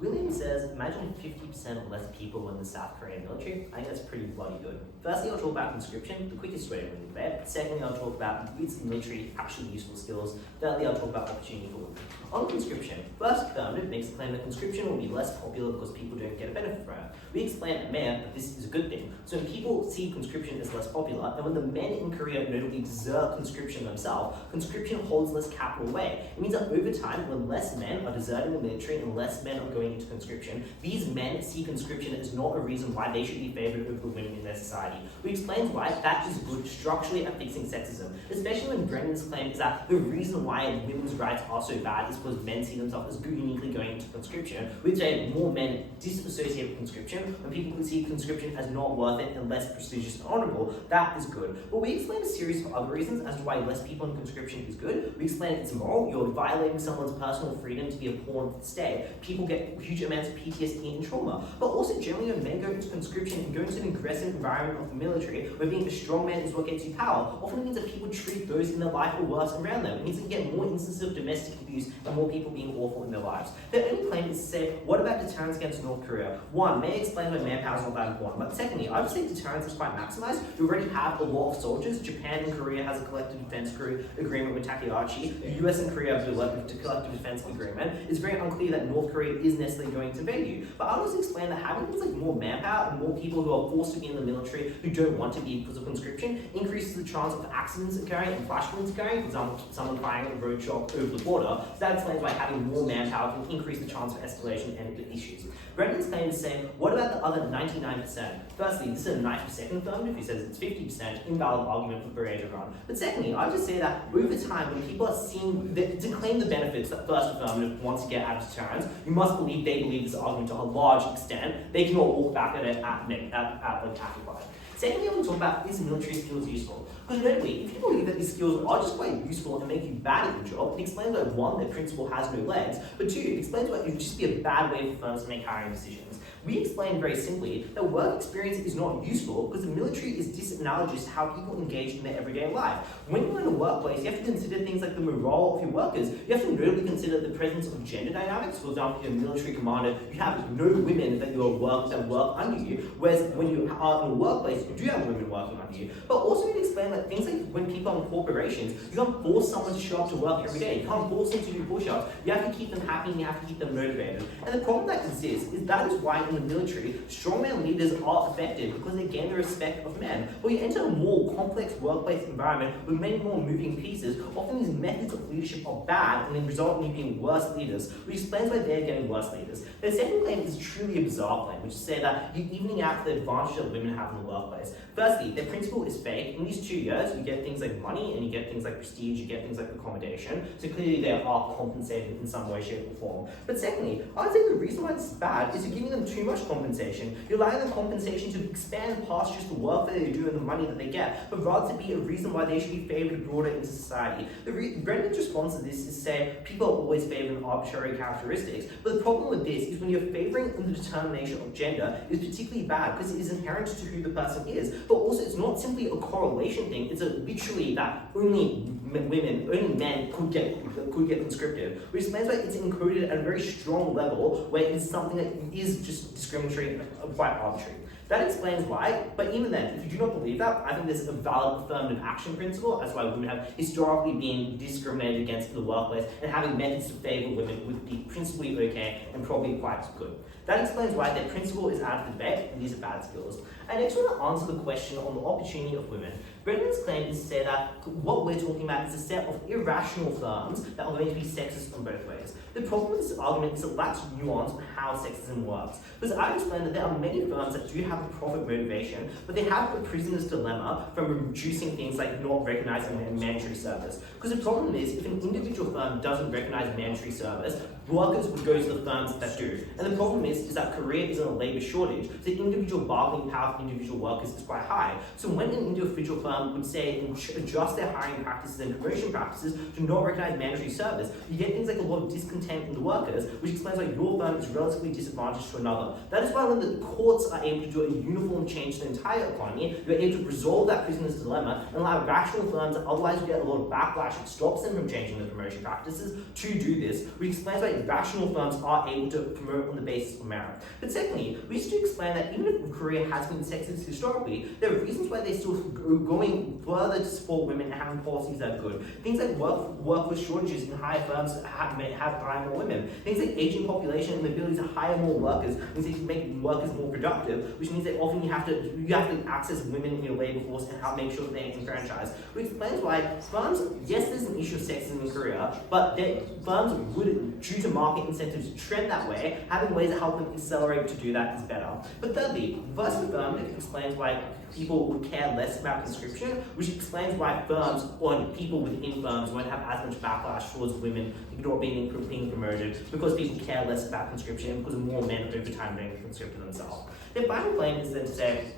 William says, imagine 50% less people in the South Korean military. I think that's pretty bloody good. Firstly, I'll talk about conscription, the quickest way to win the debate. Secondly, I'll talk about its military actually useful skills. Thirdly, I'll talk about opportunity for women. On conscription, first, Affirmative makes the claim that conscription will be less popular because people don't get a benefit from it. We explain at Mayor that this is a good thing. So when people see conscription as less popular, and when the men in Korea notably desert conscription themselves, conscription holds less capital weight. It means that over time, when less men are deserting the military and less men are going into conscription, these men see conscription as not a reason why they should be favoured over the women in their society. We explain why that is good structurally at fixing sexism, especially when Brendon's claim is that the reason why women's rights are so bad is because men see themselves as good uniquely going into conscription. We'd say more men disassociate with conscription when people can see conscription as not worth it and less prestigious and honourable. That is good. But we explain a series of other reasons as to why less people in conscription is good. We explain it's immoral. You're violating someone's personal freedom to be a pawn of the state. People get huge amounts of PTSD and trauma. But also generally when men go into conscription and go into an aggressive environment of the military where being a strong man is what gets you power, often means that people treat those in their life or worse around them. It means that you get more instances of domestic abuse and more people being awful in their lives. Their only claim is to say, what about deterrence against North Korea? One, may explain why manpower is not that important. But secondly, I would say deterrence is quite maximized. We already have a lot of soldiers. Japan and Korea has a collective defense agreement with Takehachi. The US and Korea have a collective defense agreement. It's very unclear that North Korea is necessary necessarily going to invade you. But I'll also explain that having things like more manpower and more people who are forced to be in the military who don't want to be because of conscription increases the chance of accidents occurring and flash points occurring, for example, someone firing a road shot over the border. So that explains why having more manpower can increase the chance of escalation and issues. Brendon's claim is saying, what about the other 99%? Firstly, this is a 90% affirmative. He says it's 50% invalid argument for Parade to run. But secondly, I just say that over time, when people are seeing, to claim the benefits that first affirmative wants to get out of deterrence, you must believe they believe this argument to a large extent. They cannot walk back at it at Afterlife. Secondly, I want to talk about, is military skills useful? Because notably, if you believe that these skills are just quite useful and make you bad at your job, it explains why one, their principle has no legs, but two, it explains why it would just be a bad way for firms to make hiring decisions. We explain very simply that work experience is not useful because the military is disanalogous to how people engage in their everyday life. When you're in a workplace, you have to consider things like the morale of your workers. You have to notably consider the presence of gender dynamics. For example, if you're a military commander, you have no women that work under you, whereas when you are in a workplace, you do have women working under you. But also we explain that things like when people are in corporations, you can't force someone to show up to work every day. You can't force them to do push-ups. You have to keep them happy and you have to keep them motivated. And the problem that exists is that is why in the military, strongman leaders are effective because they gain the respect of men. When you enter a more complex workplace environment with many more moving pieces, often these methods of leadership are bad and they result in you being worse leaders, which explains why they're getting worse leaders. The second claim is truly a bizarre claim, which is say that you're evening out the advantage that women have in the workplace. Firstly, their principle is fake. In these 2 years, you get things like money and you get things like prestige, you get things like accommodation. So clearly they are compensated in some way, shape, or form. But secondly, I'd say the reason why this is bad is you're giving them too much compensation. You're allowing them compensation to expand past just the work that they do and the money that they get, but rather to be a reason why they should be favoured broader into society. Brendon's response to this is to say people are always favouring arbitrary characteristics, but the problem with this is when you're favouring the determination of gender is particularly bad because it is inherent to who the person is, but also it's not simply a correlation thing, it's literally that only men could get conscripted, which explains why it's encoded at a very strong level where it's something that is just discriminatory and quite arbitrary. That explains why, but even then, if you do not believe that, I think there's a valid affirmative action principle as why women have historically been discriminated against in the workplace, and having methods to favour women would be principally okay and probably quite good. That explains why their principle is out of debate and these are bad skills. I next want to answer the question on the opportunity of women. Brendon's claim is to say that what we're talking about is a set of irrational firms that are going to be sexist on both ways. The problem with this argument is it lacks nuance on how sexism works. Because I've explained that there are many firms that do have a profit motivation, but they have a prisoner's dilemma from reducing things like not recognizing mandatory service. Because the problem is, if an individual firm doesn't recognize mandatory service, workers would go to the firms that do. And the problem is that Korea is in a labour shortage, so individual bargaining power for individual workers is quite high. So when an individual firm would say and adjust their hiring practices and promotion practices to not recognize mandatory service, you get things like a lot of discontent in the workers, which explains why your firm is relatively disadvantaged to another. That is why when the courts are able to do a uniform change to the entire economy, you're able to resolve that prisoner's dilemma and allow rational firms that otherwise would get a lot of backlash that stops them from changing their promotion practices to do this, which explains why rational firms are able to promote on the basis of merit. But secondly, we used to explain that even if Korea has been sexist historically, there are reasons why they're still going further to support women and having policies that are good. Things like workforce shortages in higher firms that hire more women. Things like aging population and the ability to hire more workers means they can make workers more productive, which means that often you have to access women in your labour force and help make sure that they're enfranchised. Which explains why firms, yes, there's an issue of sexism in Korea, but firms would, due to market incentives, trend that way. Having ways to help them accelerate to do that is better. But thirdly, verse affirmative explains why people would care less about conscription, which explains why firms or people within firms won't have as much backlash towards women not being promoted because people care less about conscription because more men over time being conscripted themselves. Their final claim is then to say,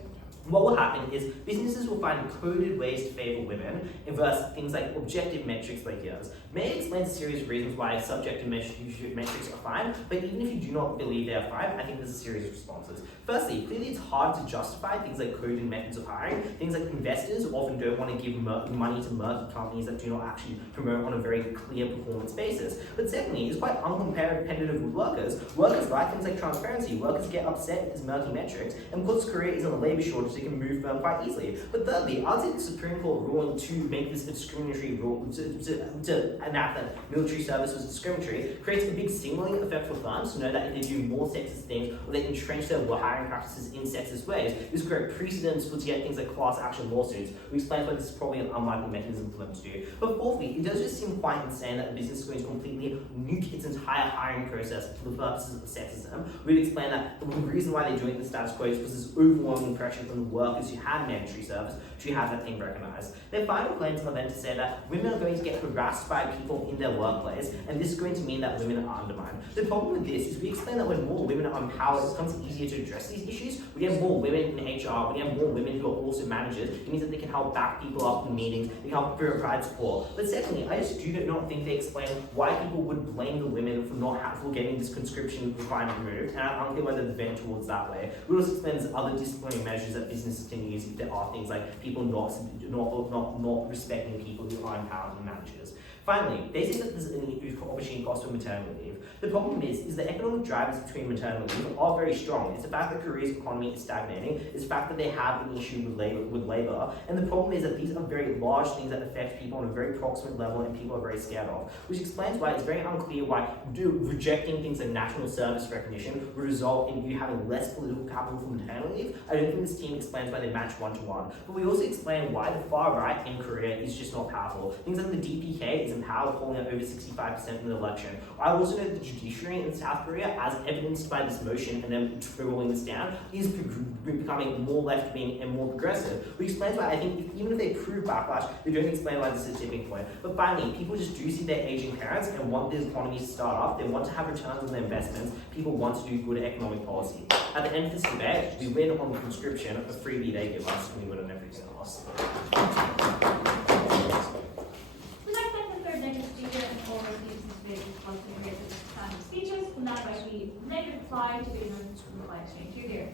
what will happen is businesses will find coded ways to favour women versus things like objective metrics like yours. May explains a series of reasons why subjective metrics are fine, but even if you do not believe they are fine, I think there's a series of responses. Firstly, clearly it's hard to justify things like coded methods of hiring. Things like investors often don't want to give money to murky companies that do not actually promote on a very clear performance basis. But secondly, it's quite uncompetitive with workers. Workers like things like transparency. Workers get upset with these murky metrics, and because Korea is in a labour shortage, which they can move quite easily. But thirdly, I would say the Supreme Court ruling to make this a discriminatory rule, to enact that military service was discriminatory, creates a big signaling effect for firms to know that if they do more sexist things or they entrench their hiring practices in sexist ways, this will create precedents for to get things like class action lawsuits. We explained why this is probably an unlikely mechanism for them to do. But fourthly, it does just seem quite insane that a business is going to completely nuke its entire hiring process for the purposes of sexism. We've explained that the reason why they're doing the status quo is because there's overwhelming pressure from the workers who have mandatory service to have that thing recognised. Their final claims are then to say that women are going to get harassed by people in their workplace, and this is going to mean that women are undermined. The problem with this is we explain that when more women are empowered, it becomes easier to address these issues. We have more women in HR, we have more women who are also managers. It means that they can help back people up in meetings, they can help provide support. But secondly, I just do not think they explain why people would blame the women for getting this conscription requirement removed, and I'm unclear whether they vent towards that way. We also explain there's other disciplinary measures that businesses can use if there are things like people not respecting people who are empowered and managers. Finally, they say that there's an opportunity cost for maternity leave. The problem is the economic drivers between maternity leave are very strong. It's the fact that Korea's economy is stagnating. It's the fact that they have an issue with labor. And the problem is that these are very large things that affect people on a very proximate level and people are very scared of. Which explains why it's very unclear why rejecting things like national service recognition would result in you having less political capital for maternity leave. I don't think this team explains why they match one-to-one. But we also explain why the far right in Korea is just not powerful. Things like the DPK is empowered, polling at over 65% in the election. I also know the judiciary in South Korea, as evidenced by this motion and then ruling this down, is becoming more left-wing and more progressive. We explain why I think even if they prove backlash, they don't explain why this is a tipping point. But finally, people just do see their aging parents and want the economy to start up. They want to have returns on their investments. People want to do good economic policy. At the end of this debate, we win on conscription, a freebie they give us, and we win on everything else. Speeches will now be negative reply to the ignorance reply exchange. Here.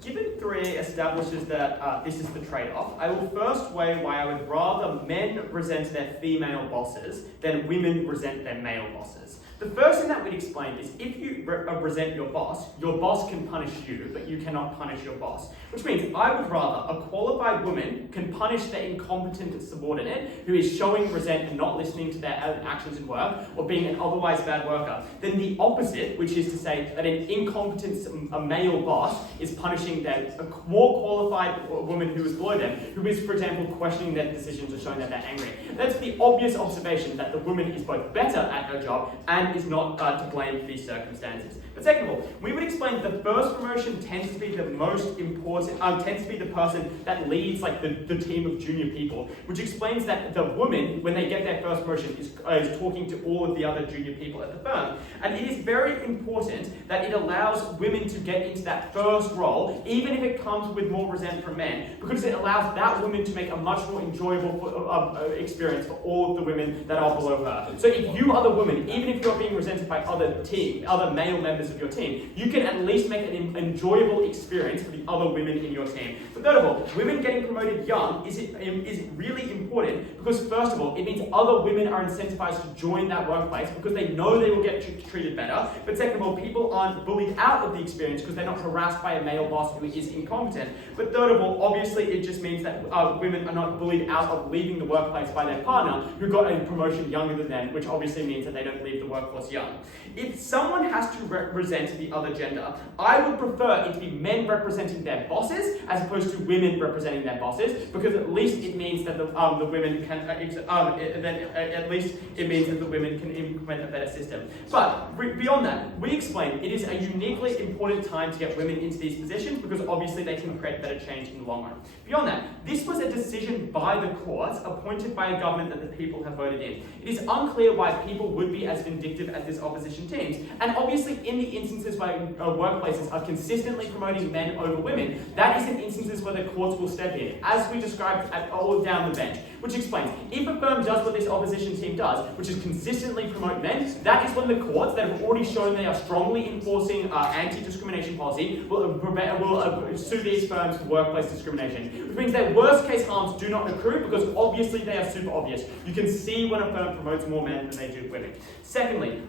Given 3 establishes that this is the trade-off, I will first weigh why I would rather men resent their female bosses than women resent their male bosses. The first thing that we'd explain is if you resent your boss can punish you, but you cannot punish your boss. Which means I would rather a qualified woman can punish the incompetent subordinate who is showing resentment and not listening to their actions in work or being an otherwise bad worker than the opposite, which is to say that an incompetent male boss is punishing a more qualified woman who is below them, who is, for example, questioning their decisions or showing that they're angry. That's the obvious observation that the woman is both better at her job and is not to blame for these circumstances. But second of all, we would explain the first promotion tends to be the most important, tends to be the person that leads like the team of junior people, which explains that the woman, when they get their first promotion, is talking to all of the other junior people at the firm. And it is very important that it allows women to get into that first role, even if it comes with more resentment from men, because it allows that woman to make a much more enjoyable experience for all of the women that are below her. So if you are the woman, even if you're being resented by other male members of your team, you can at least make an enjoyable experience for the other women in your team. But third of all, women getting promoted young is really important because first of all, it means other women are incentivized to join that workplace because they know they will get treated better. But second of all, people aren't bullied out of the experience because they're not harassed by a male boss who is incompetent. But third of all, obviously it just means that women are not bullied out of leaving the workplace by their partner who got a promotion younger than them, which obviously means that they don't leave the workforce young. If someone has to represent the other gender, I would prefer it to be men representing their bosses as opposed to women representing their bosses, because at least it means that the women can at least it means that the women can implement a better system. But beyond that, we explain it is a uniquely important time to get women into these positions because obviously they can create better change in the long run. Beyond that, this was a decision by the courts appointed by a government that the people have voted in. It is unclear why people would be as vindictive as this opposition teams, and obviously in the instances where workplaces are consistently promoting men over women, that is in instances where the courts will step in, as we described all down the bench, which explains if a firm does what this opposition team does, which is consistently promote men, that is when the courts that have already shown they are strongly enforcing anti-discrimination policy will sue these firms for workplace discrimination, which means that worst case harms do not accrue because obviously they are super obvious. You can see when a firm promotes more men than they do women. Secondly,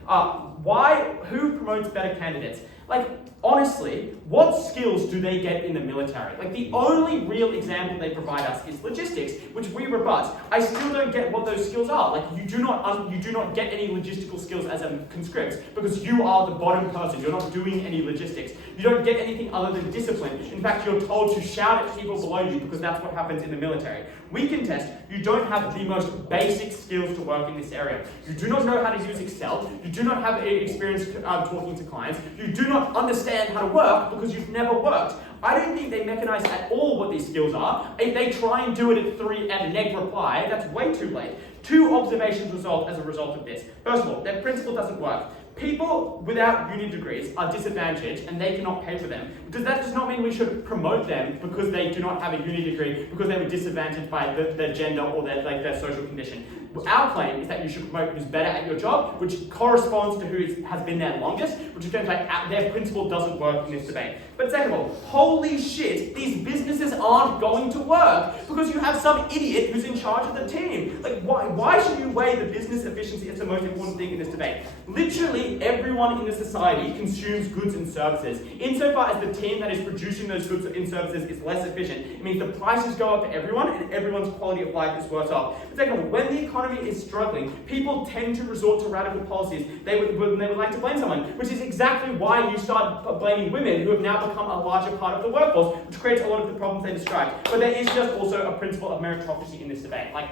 who promotes better candidates? Like, honestly, what skills do they get in the military? Like, the only real example they provide us is logistics, which we rebut. I still don't get what those skills are. Like, you do not get any logistical skills as a conscript because you are the bottom person. You're not doing any logistics. You don't get anything other than discipline. In fact, you're told to shout at people below you because that's what happens in the military. We contest you don't have the most basic skills to work in this area. You do not know how to use Excel. You do not have experience talking to clients. You do not understand how to work because you've never worked. I don't think they mechanize at all what these skills are. If they try and do it at 3 at neg reply, that's way too late. 2 observations result as a result of this. First of all, their principle doesn't work. People without uni degrees are disadvantaged and they cannot pay for them. That does not mean we should promote them because they do not have a uni degree, because they were disadvantaged by their gender or their social condition. Our claim is that you should promote who's better at your job, which corresponds to who has been there longest, which turns out their principle doesn't work in this debate. But second of all, holy shit, these businesses aren't going to work because you have some idiot who's in charge of the team. Like, why should you weigh the business efficiency as the most important thing in this debate? Literally everyone in the society consumes goods and services. Insofar as the team that is producing those goods and services is less efficient, it means the prices go up for everyone and everyone's quality of life is worse off. But second of all, when the economy is struggling, people tend to resort to radical policies. They would like to blame someone, which is exactly why you start blaming women who have now become a larger part of the workforce, which creates a lot of the problems they described. But there is just also a principle of meritocracy in this debate. Like,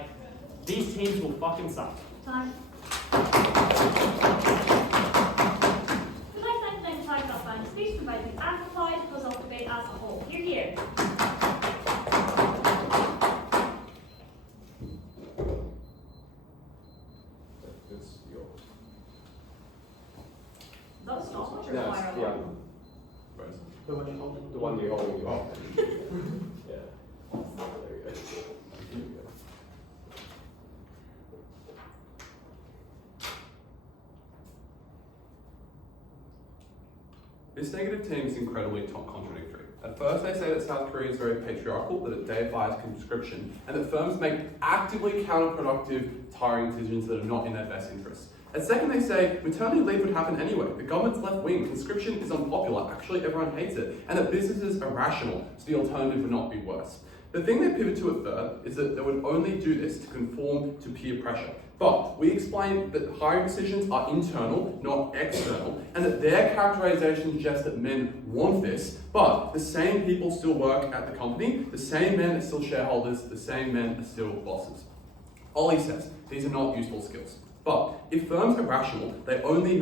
these teams will fucking suck. Time. The next 1995 outline speech from both the amplified plus of debate as a whole. Here. Is that a stopwatch or No, fire it's the alarm? The one you're holding. Oh. Yeah. There you go. This negative team is incredibly contradictory. At first they say that South Korea is very patriarchal, that it deifies conscription, and that firms make actively counterproductive, tiring decisions that are not in their best interests. At second they say maternity leave would happen anyway, the government's left wing, conscription is unpopular, actually everyone hates it, and that businesses are rational, so the alternative would not be worse. The thing they pivot to at third is that they would only do this to conform to peer pressure. But we explain that hiring decisions are internal, not external, and that their characterization suggests that men want this, but the same people still work at the company, the same men are still shareholders, the same men are still bosses. Ollie says these are not useful skills. But if firms are rational, they only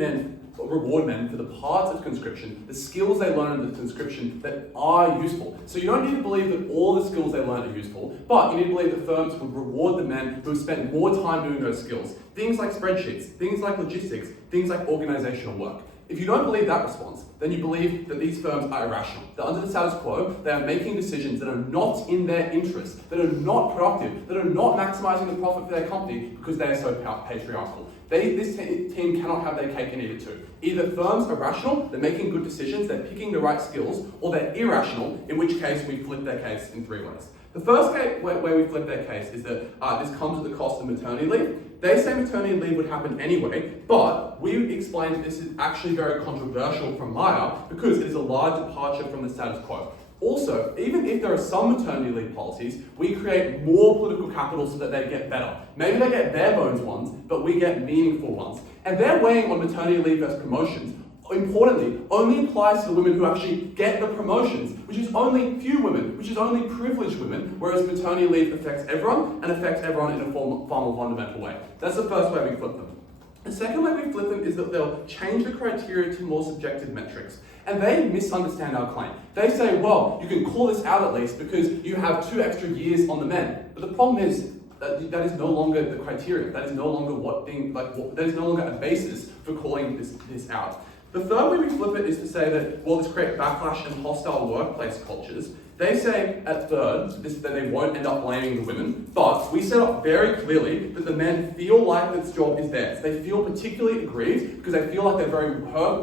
reward men for the parts of conscription, the skills they learn in the conscription that are useful. So you don't need to believe that all the skills they learn are useful, but you need to believe that firms would reward the men who have spent more time doing those skills. Things like spreadsheets, things like logistics, things like organizational work. If you don't believe that response, then you believe that these firms are irrational. That under the status quo, they are making decisions that are not in their interest, that are not productive, that are not maximizing the profit for their company because they are so patriarchal. This team cannot have their cake and eat it too. Either firms are rational, they're making good decisions, they're picking the right skills, or they're irrational, in which case we flip their case in 3 ways. The first case where we flip their case is that this comes at the cost of maternity leave. They say maternity leave would happen anyway, but we explained that this is actually very controversial from Maya because it is a large departure from the status quo. Also, even if there are some maternity leave policies, we create more political capital so that they get better. Maybe they get bare bones ones, but we get meaningful ones. And their weighing on maternity leave versus promotions, importantly, only applies to the women who actually get the promotions, which is only few women, which is only privileged women, whereas maternity leave affects everyone and affects everyone in a far more fundamental way. That's the first way we flip them. The second way we flip them is that they'll change the criteria to more subjective metrics. And they misunderstand our claim. They say, well, you can call this out at least because you have 2 extra years on the men. But the problem is that is no longer the criteria. That is no longer that is no longer a basis for calling this out. The third way we flip it is to say that, well, this creates backlash and hostile workplace cultures. They say at third that they won't end up blaming the women, but we set up very clearly that the men feel like this job is theirs. They feel particularly aggrieved because they feel like they're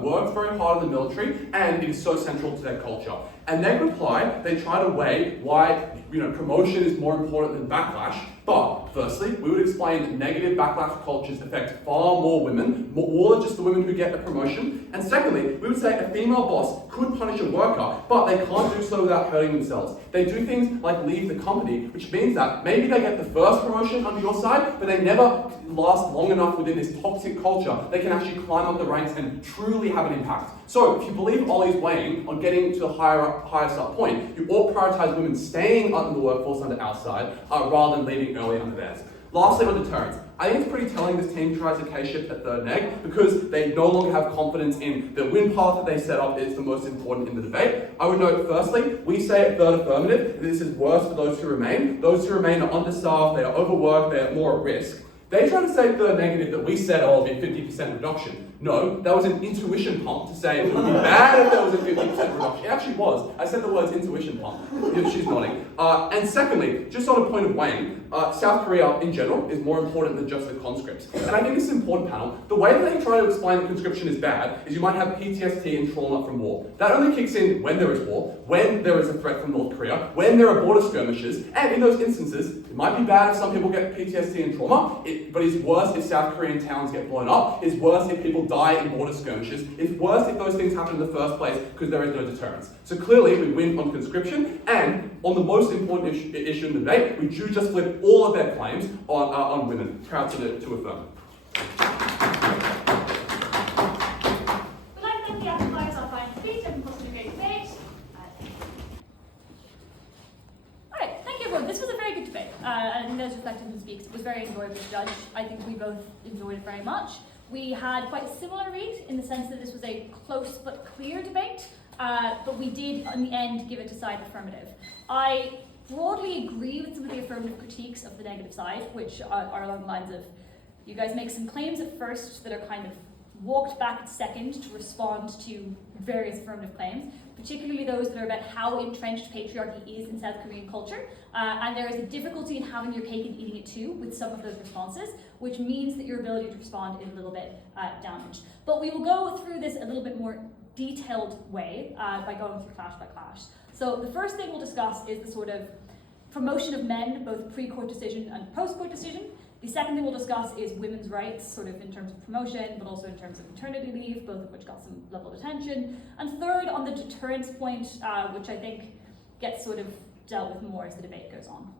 worked very hard in the military and it is so central to their culture. And they reply, they try to weigh why promotion is more important than backlash, but Firstly, we would explain that negative backlash cultures affect far more women, more than just the women who get the promotion. And secondly, we would say a female boss could punish a worker, but they can't do so without hurting themselves. They do things like leave the company, which means that maybe they get the first promotion under your side, but they never last long enough within this toxic culture. They can actually climb up the ranks and truly have an impact. So if you believe Ollie's weighing on getting to the higher start point, you ought prioritize women staying in the workforce under our side rather than leaving early under theirs. Lastly, on deterrence. I think it's pretty telling this team tries a K-shift at third neg because they no longer have confidence in the win path that they set up is the most important in the debate. I would note, firstly, we say at third affirmative, this is worse for those who remain. Those who remain are understaffed, they are overworked, they are more at risk. They try to say third negative that we said, oh, it'll be a 50% reduction. No, that was an intuition pump to say it would be bad if there was a 50% reduction. It actually was. I said the words intuition pump. She's nodding. And secondly, just on a point of weighing, South Korea in general is more important than just the conscripts. And I think this is an important panel. The way that they try to explain that conscription is bad is you might have PTSD and trauma from war. That only kicks in when there is war, when there is a threat from North Korea, when there are border skirmishes, and in those instances, it might be bad if some people get PTSD and trauma, but it's worse if South Korean towns get blown up, it's worse if people die in border skirmishes, it's worse if those things happen in the first place because there is no deterrence. So clearly we win on conscription, and on the most important issue in the debate, we do just flip all of their claims on women. Proud to affirm. We'd like to thank the amplifiers, our fine speech, and for a great debate. Alright, thank you everyone. This was a very good debate. I think those reflected in the speaks. It was very enjoyable to judge. I think we both enjoyed it very much. We had quite a similar read in the sense that this was a close but clear debate, but we did, in the end, give it to side affirmative. I broadly agree with some of the affirmative critiques of the negative side, which are along the lines of, you guys make some claims at first that are kind of walked back at second to respond to various affirmative claims, particularly those that are about how entrenched patriarchy is in South Korean culture. And there is a difficulty in having your cake and eating it too with some of those responses, which means that your ability to respond is a little bit damaged. But we will go through this a little bit more detailed way by going through clash by clash. So the first thing we'll discuss is the sort of promotion of men, both pre-court decision and post-court decision. The second thing we'll discuss is women's rights, sort of in terms of promotion, but also in terms of maternity leave, both of which got some level of attention. And third, on the deterrence point, which I think gets sort of dealt with more as the debate goes on.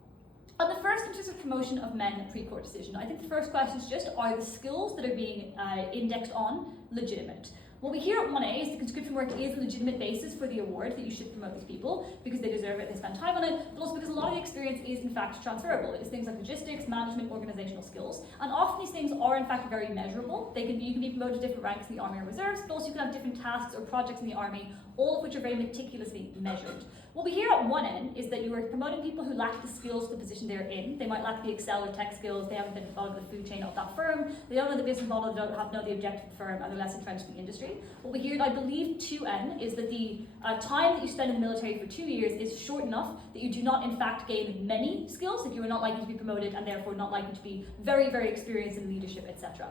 On the first, in terms of promotion of men pre-court decision, I think the first question is just, are the skills that are being indexed on legitimate? What we hear at 1A is the conscription work is a legitimate basis for the award, that you should promote these people because they deserve it, they spend time on it, but also because a lot of the experience is in fact transferable. It is things like logistics, management, organizational skills, and often these things are in fact very measurable. You can be promoted to different ranks in the Army or Reserves, but also you can have different tasks or projects in the Army, all of which are very meticulously measured. What we hear at 1N is that you are promoting people who lack the skills for the position they're in. They might lack the Excel or tech skills, they haven't been involved in the food chain of that firm, they don't know the business model, they don't know the objective of the firm, and they're less entrenched in the industry. What we hear at, I believe, 2N is that the time that you spend in the military for 2 years is short enough that you do not in fact gain many skills, that you are not likely to be promoted and therefore not likely to be very, very experienced in leadership, etc.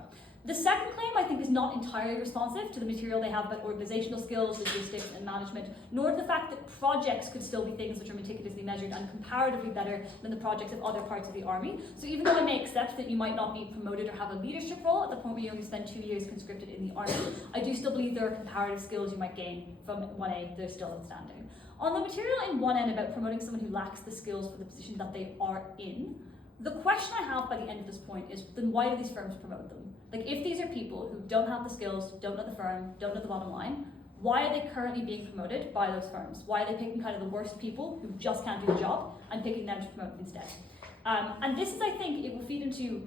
The second claim, I think, is not entirely responsive to the material they have about organizational skills, logistics, and management, nor to the fact that projects could still be things which are meticulously measured and comparatively better than the projects of other parts of the Army. So even though I may accept that you might not be promoted or have a leadership role at the point where you only spend 2 years conscripted in the Army, I do still believe there are comparative skills you might gain from 1A that are still outstanding. On the material in 1N about promoting someone who lacks the skills for the position that they are in, the question I have by the end of this point is, then why do these firms promote them? Like, if these are people who don't have the skills, don't know the firm, don't know the bottom line, why are they currently being promoted by those firms? Why are they picking kind of the worst people who just can't do the job and picking them to promote instead? And this is, I think, it will feed into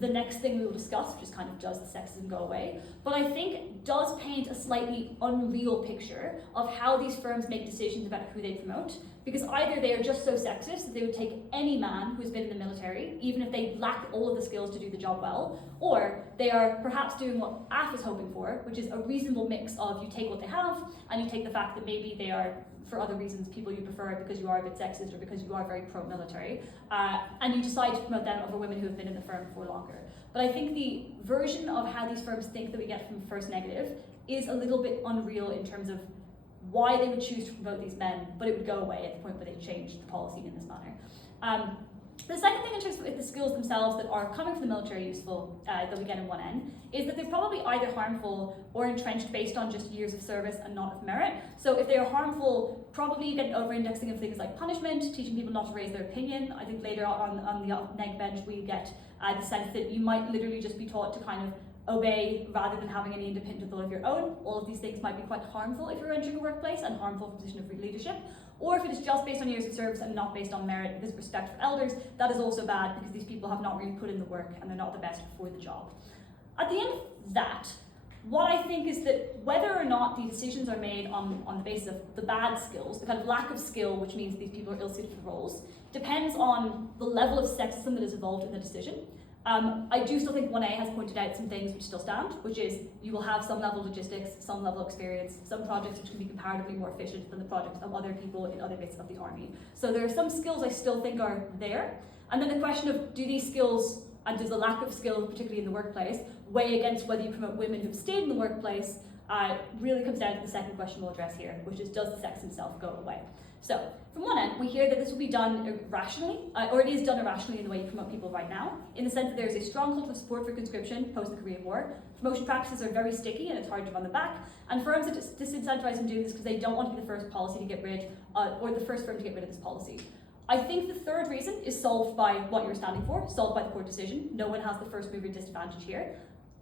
the next thing we will discuss, which is kind of, does the sexism go away? But I think does paint a slightly unreal picture of how these firms make decisions about who they promote, because either they are just so sexist that they would take any man who's been in the military, even if they lack all of the skills to do the job well, or they are perhaps doing what AF is hoping for, which is a reasonable mix of you take what they have, and you take the fact that maybe they are, for other reasons, people you prefer because you are a bit sexist or because you are very pro-military, and you decide to promote them over women who have been in the firm for longer. But I think the version of how these firms think that we get from first negative is a little bit unreal in terms of why they would choose to promote these men, but it would go away at the point where they changed the policy in this manner. The second thing in terms of the skills themselves that are coming from the military useful that we get in 1N is that they're probably either harmful or entrenched based on just years of service and not of merit. So if they are harmful, probably you get an over-indexing of things like punishment, teaching people not to raise their opinion. I think later on the neg bench we get the sense that you might literally just be taught to kind of obey rather than having any independent thought of your own. All of these things might be quite harmful if you're entering a workplace and harmful for a position of leadership. Or if it is just based on years of service and not based on merit because of respect for elders, that is also bad because these people have not really put in the work and they're not the best for the job. At the end of that, what I think is that whether or not the decisions are made on the basis of the bad skills, the kind of lack of skill, which means these people are ill-suited for the roles, depends on the level of sexism that is involved in the decision. I do still think 1A has pointed out some things which still stand, which is you will have some level of logistics, some level of experience, some projects which can be comparatively more efficient than the projects of other people in other bits of the army. So there are some skills I still think are there. And then the question of do these skills and does the lack of skill, particularly in the workplace, weigh against whether you promote women who've stayed in the workplace, really comes down to the second question we'll address here, which is does the sex itself go away? So, from one end, we hear that this will be done irrationally, or it is done irrationally in the way you promote people right now, in the sense that there is a strong culture of support for conscription post the Korean War. Promotion practices are very sticky and it's hard to run them back, and firms are disincentivized from doing this because they don't want to be the first policy to get rid, or the first firm to get rid of this policy. I think the third reason is solved by what you're standing for, solved by the court decision. No one has the first mover disadvantage here.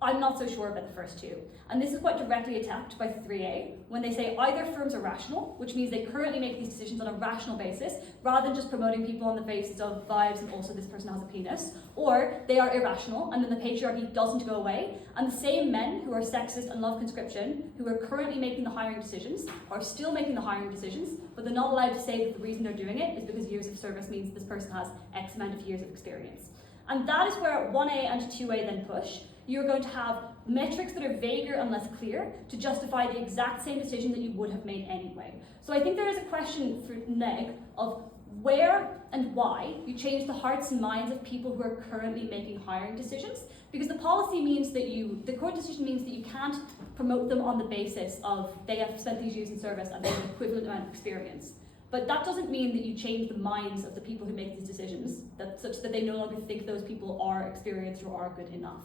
I'm not so sure about the first two. And this is quite directly attacked by 3A when they say either firms are rational, which means they currently make these decisions on a rational basis, rather than just promoting people on the basis of vibes and also this person has a penis, or they are irrational and then the patriarchy doesn't go away, and the same men who are sexist and love conscription, who are currently making the hiring decisions, are still making the hiring decisions, but they're not allowed to say that the reason they're doing it is because years of service means this person has X amount of years of experience. And that is where 1A and 2A then push. You're going to have metrics that are vaguer and less clear to justify the exact same decision that you would have made anyway. So I think there is a question for neg of where and why you change the hearts and minds of people who are currently making hiring decisions, because the policy means that the court decision means that you can't promote them on the basis of they have spent these years in service and they have an equivalent amount of experience. But that doesn't mean that you change the minds of the people who make these decisions, such that they no longer think those people are experienced or are good enough.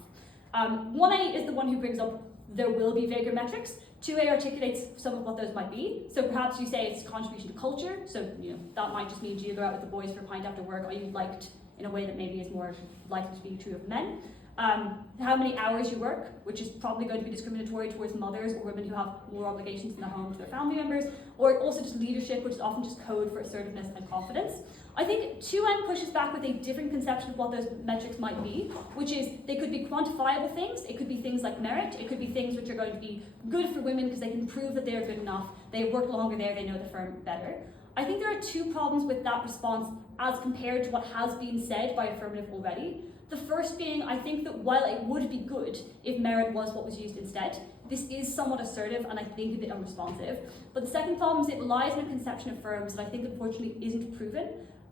1A is the one who brings up there will be vaguer metrics. 2A articulates some of what those might be. So perhaps you say it's contribution to culture. So that might just mean do you go out with the boys for a pint after work? Are you liked in a way that maybe is more likely to be true of men? How many hours you work, which is probably going to be discriminatory towards mothers or women who have more obligations in their home to their family members, or also just leadership, which is often just code for assertiveness and confidence. I think 2N pushes back with a different conception of what those metrics might be, which is they could be quantifiable things, it could be things like merit, it could be things which are going to be good for women because they can prove that they are good enough, they work longer there, they know the firm better. I think there are two problems with that response as compared to what has been said by Affirmative already. The first being, I think that while it would be good if merit was what was used instead, this is somewhat assertive and I think a bit unresponsive. But the second problem is it relies on a conception of firms that I think unfortunately isn't proven,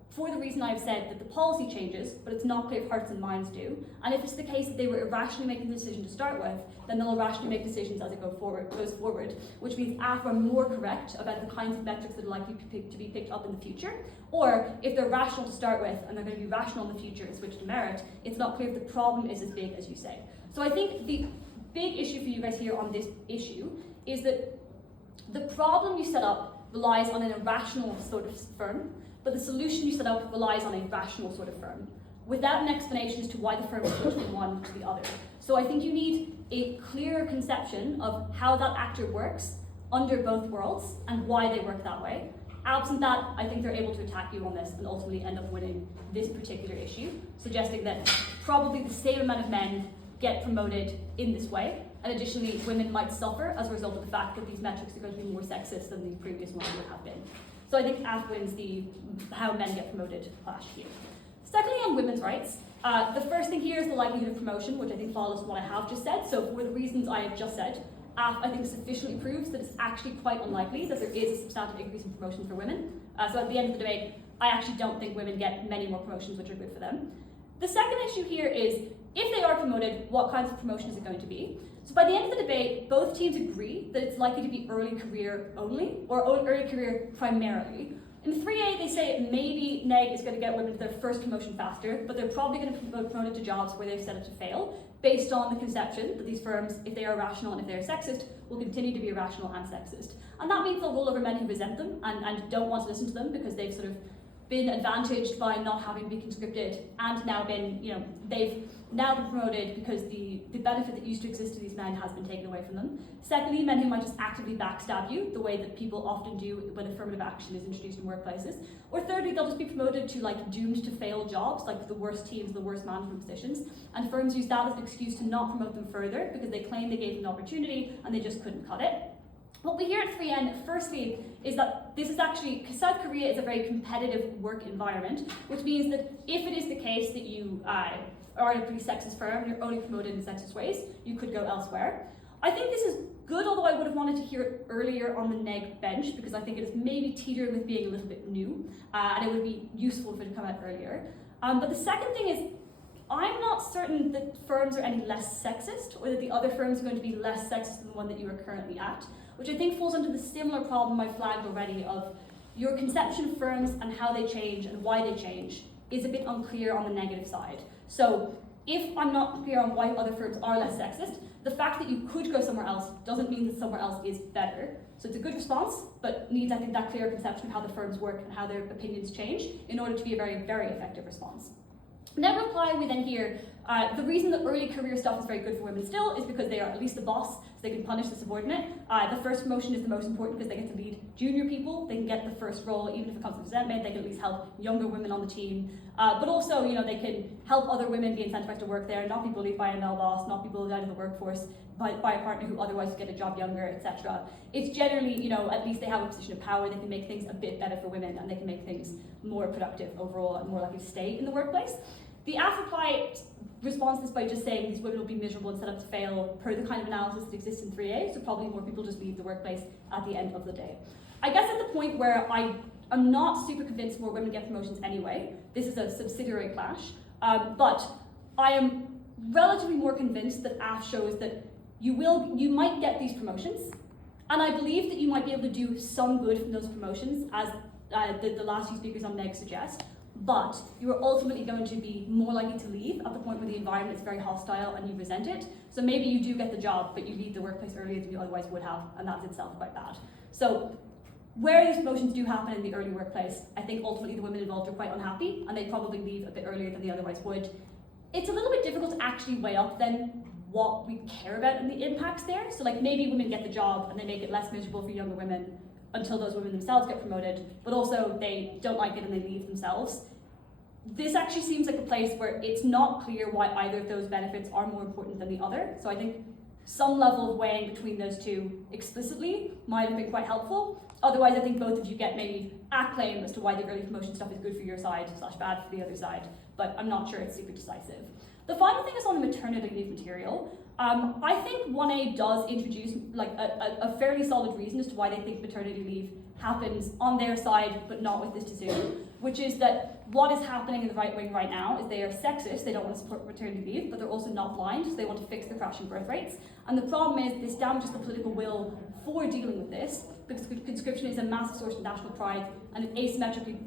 for the reason I've said that the policy changes, but it's not clear if hearts and minds do. And if it's the case that they were irrationally making the decision to start with, then they'll irrationally make decisions as it goes forward, which means AF are more correct about the kinds of metrics that are likely to be picked up in the future. Or if they're rational to start with and they're going to be rational in the future and switch to merit, it's not clear if the problem is as big as you say. So I think the big issue for you guys here on this issue is that the problem you set up relies on an irrational sort of firm, but the solution you set up relies on a rational sort of firm, without an explanation as to why the firm switched from one to the other. So I think you need a clearer conception of how that actor works under both worlds and why they work that way. Absent that, I think they're able to attack you on this and ultimately end up winning this particular issue, suggesting that probably the same amount of men get promoted in this way, and additionally women might suffer as a result of the fact that these metrics are going to be more sexist than the previous ones would have been. So I think AF wins the how men get promoted clash here. Secondly, on women's rights, the first thing here is the likelihood of promotion, which I think follows what I have just said. So for the reasons I have just said, AF I think sufficiently proves that it's actually quite unlikely that there is a substantive increase in promotion for women. So at the end of the debate, I actually don't think women get many more promotions which are good for them. The second issue here is, if they are promoted, what kinds of promotion is it going to be? So by the end of the debate, both teams agree that it's likely to be early career only, or early career primarily. In 3A, they say maybe neg is going to get women to their first promotion faster, but they're probably going to be promoted to jobs where they've set up to fail, based on the conception that these firms, if they are irrational and if they're sexist, will continue to be irrational and sexist. And that means they'll roll over men who resent them and don't want to listen to them because they've sort of been advantaged by not having to be conscripted and now been, they've now been promoted because the benefit that used to exist to these men has been taken away from them. Secondly, men who might just actively backstab you, the way that people often do when affirmative action is introduced in workplaces. Or thirdly, they'll just be promoted to doomed to fail jobs, like the worst teams, the worst management positions, and firms use that as an excuse to not promote them further because they claim they gave them an opportunity and they just couldn't cut it. What we hear at 3N, firstly, is that this is actually, South Korea is a very competitive work environment, which means that if it is the case that you are in a pretty sexist firm and you're only promoted in sexist ways, you could go elsewhere. I think this is good, although I would have wanted to hear it earlier on the neg bench, because I think it is maybe teetering with being a little bit new, and it would be useful if it had come out earlier. But the second thing is, I'm not certain that firms are any less sexist, or that the other firms are going to be less sexist than the one that you are currently at, which I think falls under the similar problem I flagged already of your conception of firms and how they change and why they change is a bit unclear on the negative side. So if I'm not clear on why other firms are less sexist, the fact that you could go somewhere else doesn't mean that somewhere else is better. So it's a good response, but needs, I think, that clear conception of how the firms work and how their opinions change in order to be a very, very effective response. Never reply, we then hear, the reason that early career stuff is very good for women still is because they are at least the boss, so they can punish the subordinate. The first promotion is the most important because they get to lead junior people, they can get the first role, even if it comes with resentment, they can at least help younger women on the team. But also, they can help other women be incentivized to work there, not be bullied by a male boss, not be bullied out of the workforce by a partner who otherwise would get a job younger, etc. It's generally, at least they have a position of power, they can make things a bit better for women and they can make things more productive overall and more likely to stay in the workplace. The AF reply responds to this by just saying these women will be miserable and set up to fail per the kind of analysis that exists in 3A, so probably more people just leave the workplace at the end of the day. I guess at the point where I am not super convinced more women get promotions anyway, this is a subsidiary clash, but I am relatively more convinced that AF shows that you might get these promotions, and I believe that you might be able to do some good from those promotions, as the last few speakers on NEG suggest, but you are ultimately going to be more likely to leave at the point where the environment is very hostile and you resent it. So maybe you do get the job, but you leave the workplace earlier than you otherwise would have, and that's itself quite bad. So where these promotions do happen in the early workplace, I think ultimately the women involved are quite unhappy, and they probably leave a bit earlier than they otherwise would. It's a little bit difficult to actually weigh up then what we care about and the impacts there. So maybe women get the job and they make it less miserable for younger women until those women themselves get promoted, but also they don't like it and they leave themselves. This actually seems like a place where it's not clear why either of those benefits are more important than the other. So I think some level of weighing between those two explicitly might have been quite helpful. Otherwise, I think both of you get maybe a claim as to why the early promotion stuff is good for your side / bad for the other side, but I'm not sure it's super decisive. The final thing is on the maternity leave material. I think 1A does introduce a fairly solid reason as to why they think maternity leave happens on their side, but not with this decision, which is that what is happening in the right wing right now is they are sexist, they don't want to support maternity leave, but they're also not blind, so they want to fix the crashing birth rates. And the problem is this damages the political will for dealing with this, because conscription is a massive source of national pride and it asymmetrically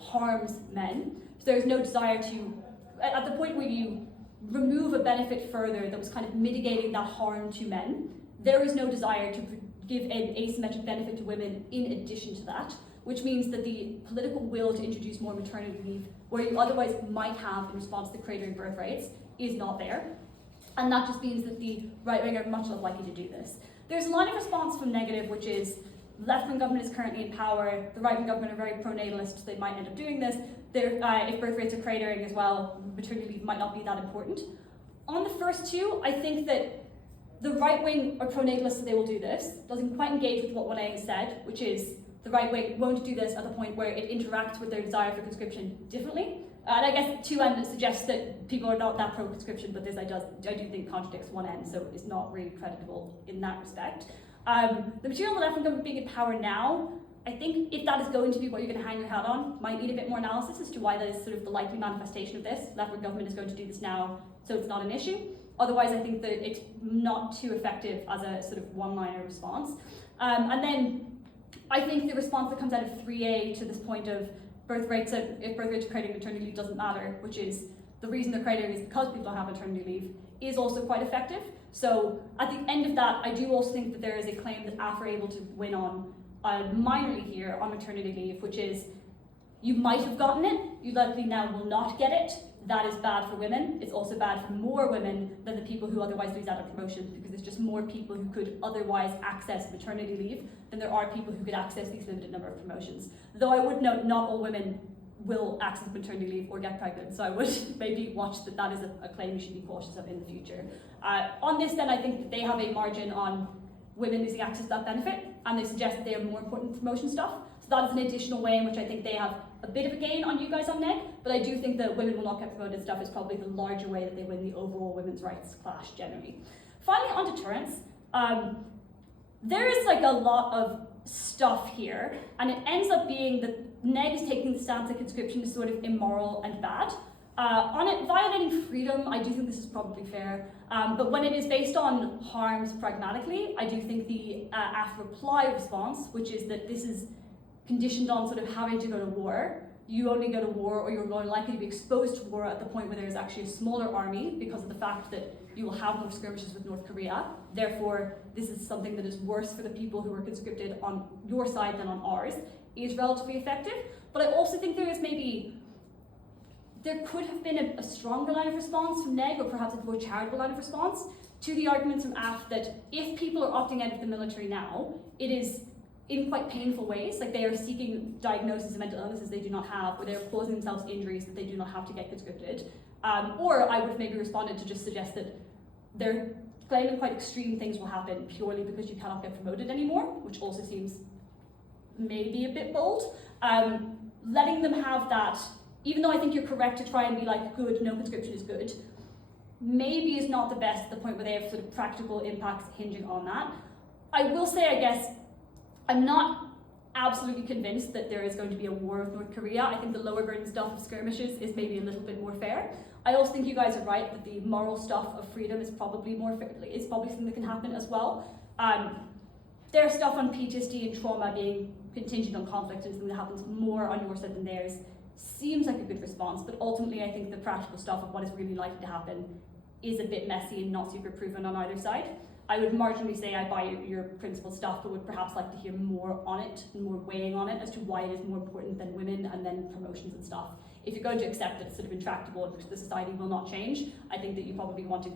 harms men. So there's no desire to, at the point where you remove a benefit further that was kind of mitigating that harm to men, there is no desire to give an asymmetric benefit to women in addition to that, which means that the political will to introduce more maternity leave, where you otherwise might have in response to cratering birth rates, is not there. And that just means that the right wing are much less likely to do this. There's a line of response from negative, which is left-wing government is currently in power, the right-wing government are very pro-natalist, so they might end up doing this. If birth rates are cratering as well, maternity leave might not be that important. On the first two, I think that the right wing are pro-natalist, so they will do this. Doesn't quite engage with what 1A has said, which is the right wing won't do this at the point where it interacts with their desire for conscription differently. And I guess 2N suggests that people are not that pro-conscription, but this I do think contradicts 1N, so it's not really creditable in that respect. The material on the left-wing government being in power now, I think if that is going to be what you're going to hang your hat on, might need a bit more analysis as to why that is sort of the likely manifestation of this. Left-wing government is going to do this now, so it's not an issue. Otherwise, I think that it's not too effective as a sort of one-liner response. And then I think the response that comes out of 3A to this point of birth rates are creating maternity leave doesn't matter, which is the reason they're creating is because people don't have maternity leave, is also quite effective. So at the end of that, I do also think that there is a claim that AF are able to win on minorly here on maternity leave, which is you might have gotten it, you likely now will not get it. That is bad for women. It's also bad for more women than the people who otherwise lose out on promotions, because there's just more people who could otherwise access maternity leave than there are people who could access these limited number of promotions. Though I would note not all women will access maternity leave or get pregnant, so I would maybe watch that is a claim you should be cautious of in the future. On this then, I think that they have a margin on women losing access to that benefit, and they suggest that they are more important than promotion stuff. So that is an additional way in which I think they have a bit of a gain on you guys on neg, but I do think that women will not get promoted stuff is probably the larger way that they win the overall women's rights clash generally. Finally, on deterrence, there is like a lot of stuff here, and it ends up being that neg is taking the stance that conscription is sort of immoral and bad. On it violating freedom, I do think this is probably fair, but when it is based on harms pragmatically, I do think the AF reply response, which is that this is conditioned on sort of having to go to war. You only go to war, or you're more likely to be exposed to war at the point where there is actually a smaller army because of the fact that you will have more skirmishes with North Korea. Therefore, this is something that is worse for the people who are conscripted on your side than on ours, is relatively effective. But I also think there could have been a stronger line of response from neg, or perhaps a more charitable line of response to the arguments from AF that if people are opting out of the military now, it is in quite painful ways, like they are seeking diagnosis of mental illnesses they do not have, or they are causing themselves injuries that they do not have to get conscripted. Or I would have maybe responded to just suggest that they're claiming quite extreme things will happen purely because you cannot get promoted anymore, which also seems maybe a bit bold. Letting them have that, even though I think you're correct to try and be like, good, no conscription is good, maybe is not the best at the point where they have sort of practical impacts hinging on that. I will say, I guess, I'm not absolutely convinced that there is going to be a war with North Korea. I think the lower burden stuff of skirmishes is maybe a little bit more fair. I also think you guys are right that the moral stuff of freedom is probably more fair, it's probably something that can happen as well. There's stuff on PTSD and trauma being contingent on conflict and something that happens more on your side than theirs seems like a good response, but ultimately I think the practical stuff of what is really likely to happen is a bit messy and not super proven on either side. I would marginally say I buy your principal stuff, but would perhaps like to hear more on it, more weighing on it as to why it is more important than women and then promotions and stuff. If you're going to accept that it's sort of intractable and the society will not change, I think that you probably want to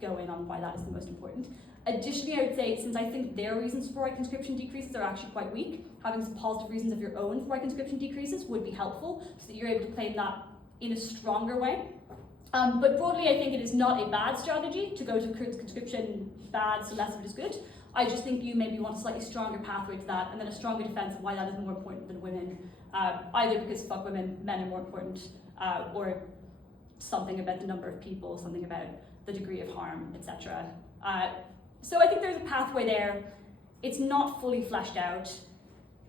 go in on why that is the most important. Additionally, I would say, since I think their reasons for why conscription decreases are actually quite weak, having some positive reasons of your own for why conscription decreases would be helpful, so that you're able to claim that in a stronger way. But broadly, I think it is not a bad strategy to go to conscription bad, so less of it is good. I just think you maybe want a slightly stronger pathway to that, and then a stronger defense of why that is more important than women, either because fuck women, men are more important, or something about the number of people, something about the degree of harm, etc. So I think there's a pathway there. It's not fully fleshed out.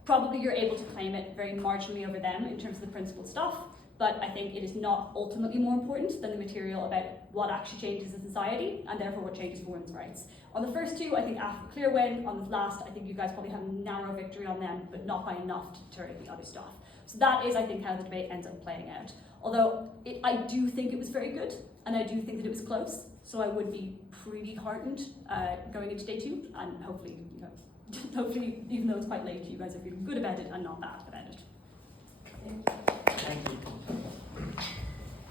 Probably you're able to claim it very marginally over them in terms of the principled stuff, but I think it is not ultimately more important than the material about what actually changes in society, and therefore what changes for women's rights. On the first two, I think AF a clear win. On the last, I think you guys probably have a narrow victory on them, but not by enough to deter the other stuff. So that is, I think, how the debate ends up playing out. Although I do think it was very good, and I do think that it was close, so I would be pretty heartened going into day two, and hopefully, hopefully, even though it's quite late, you guys are feeling good about it and not bad about it. Thank you.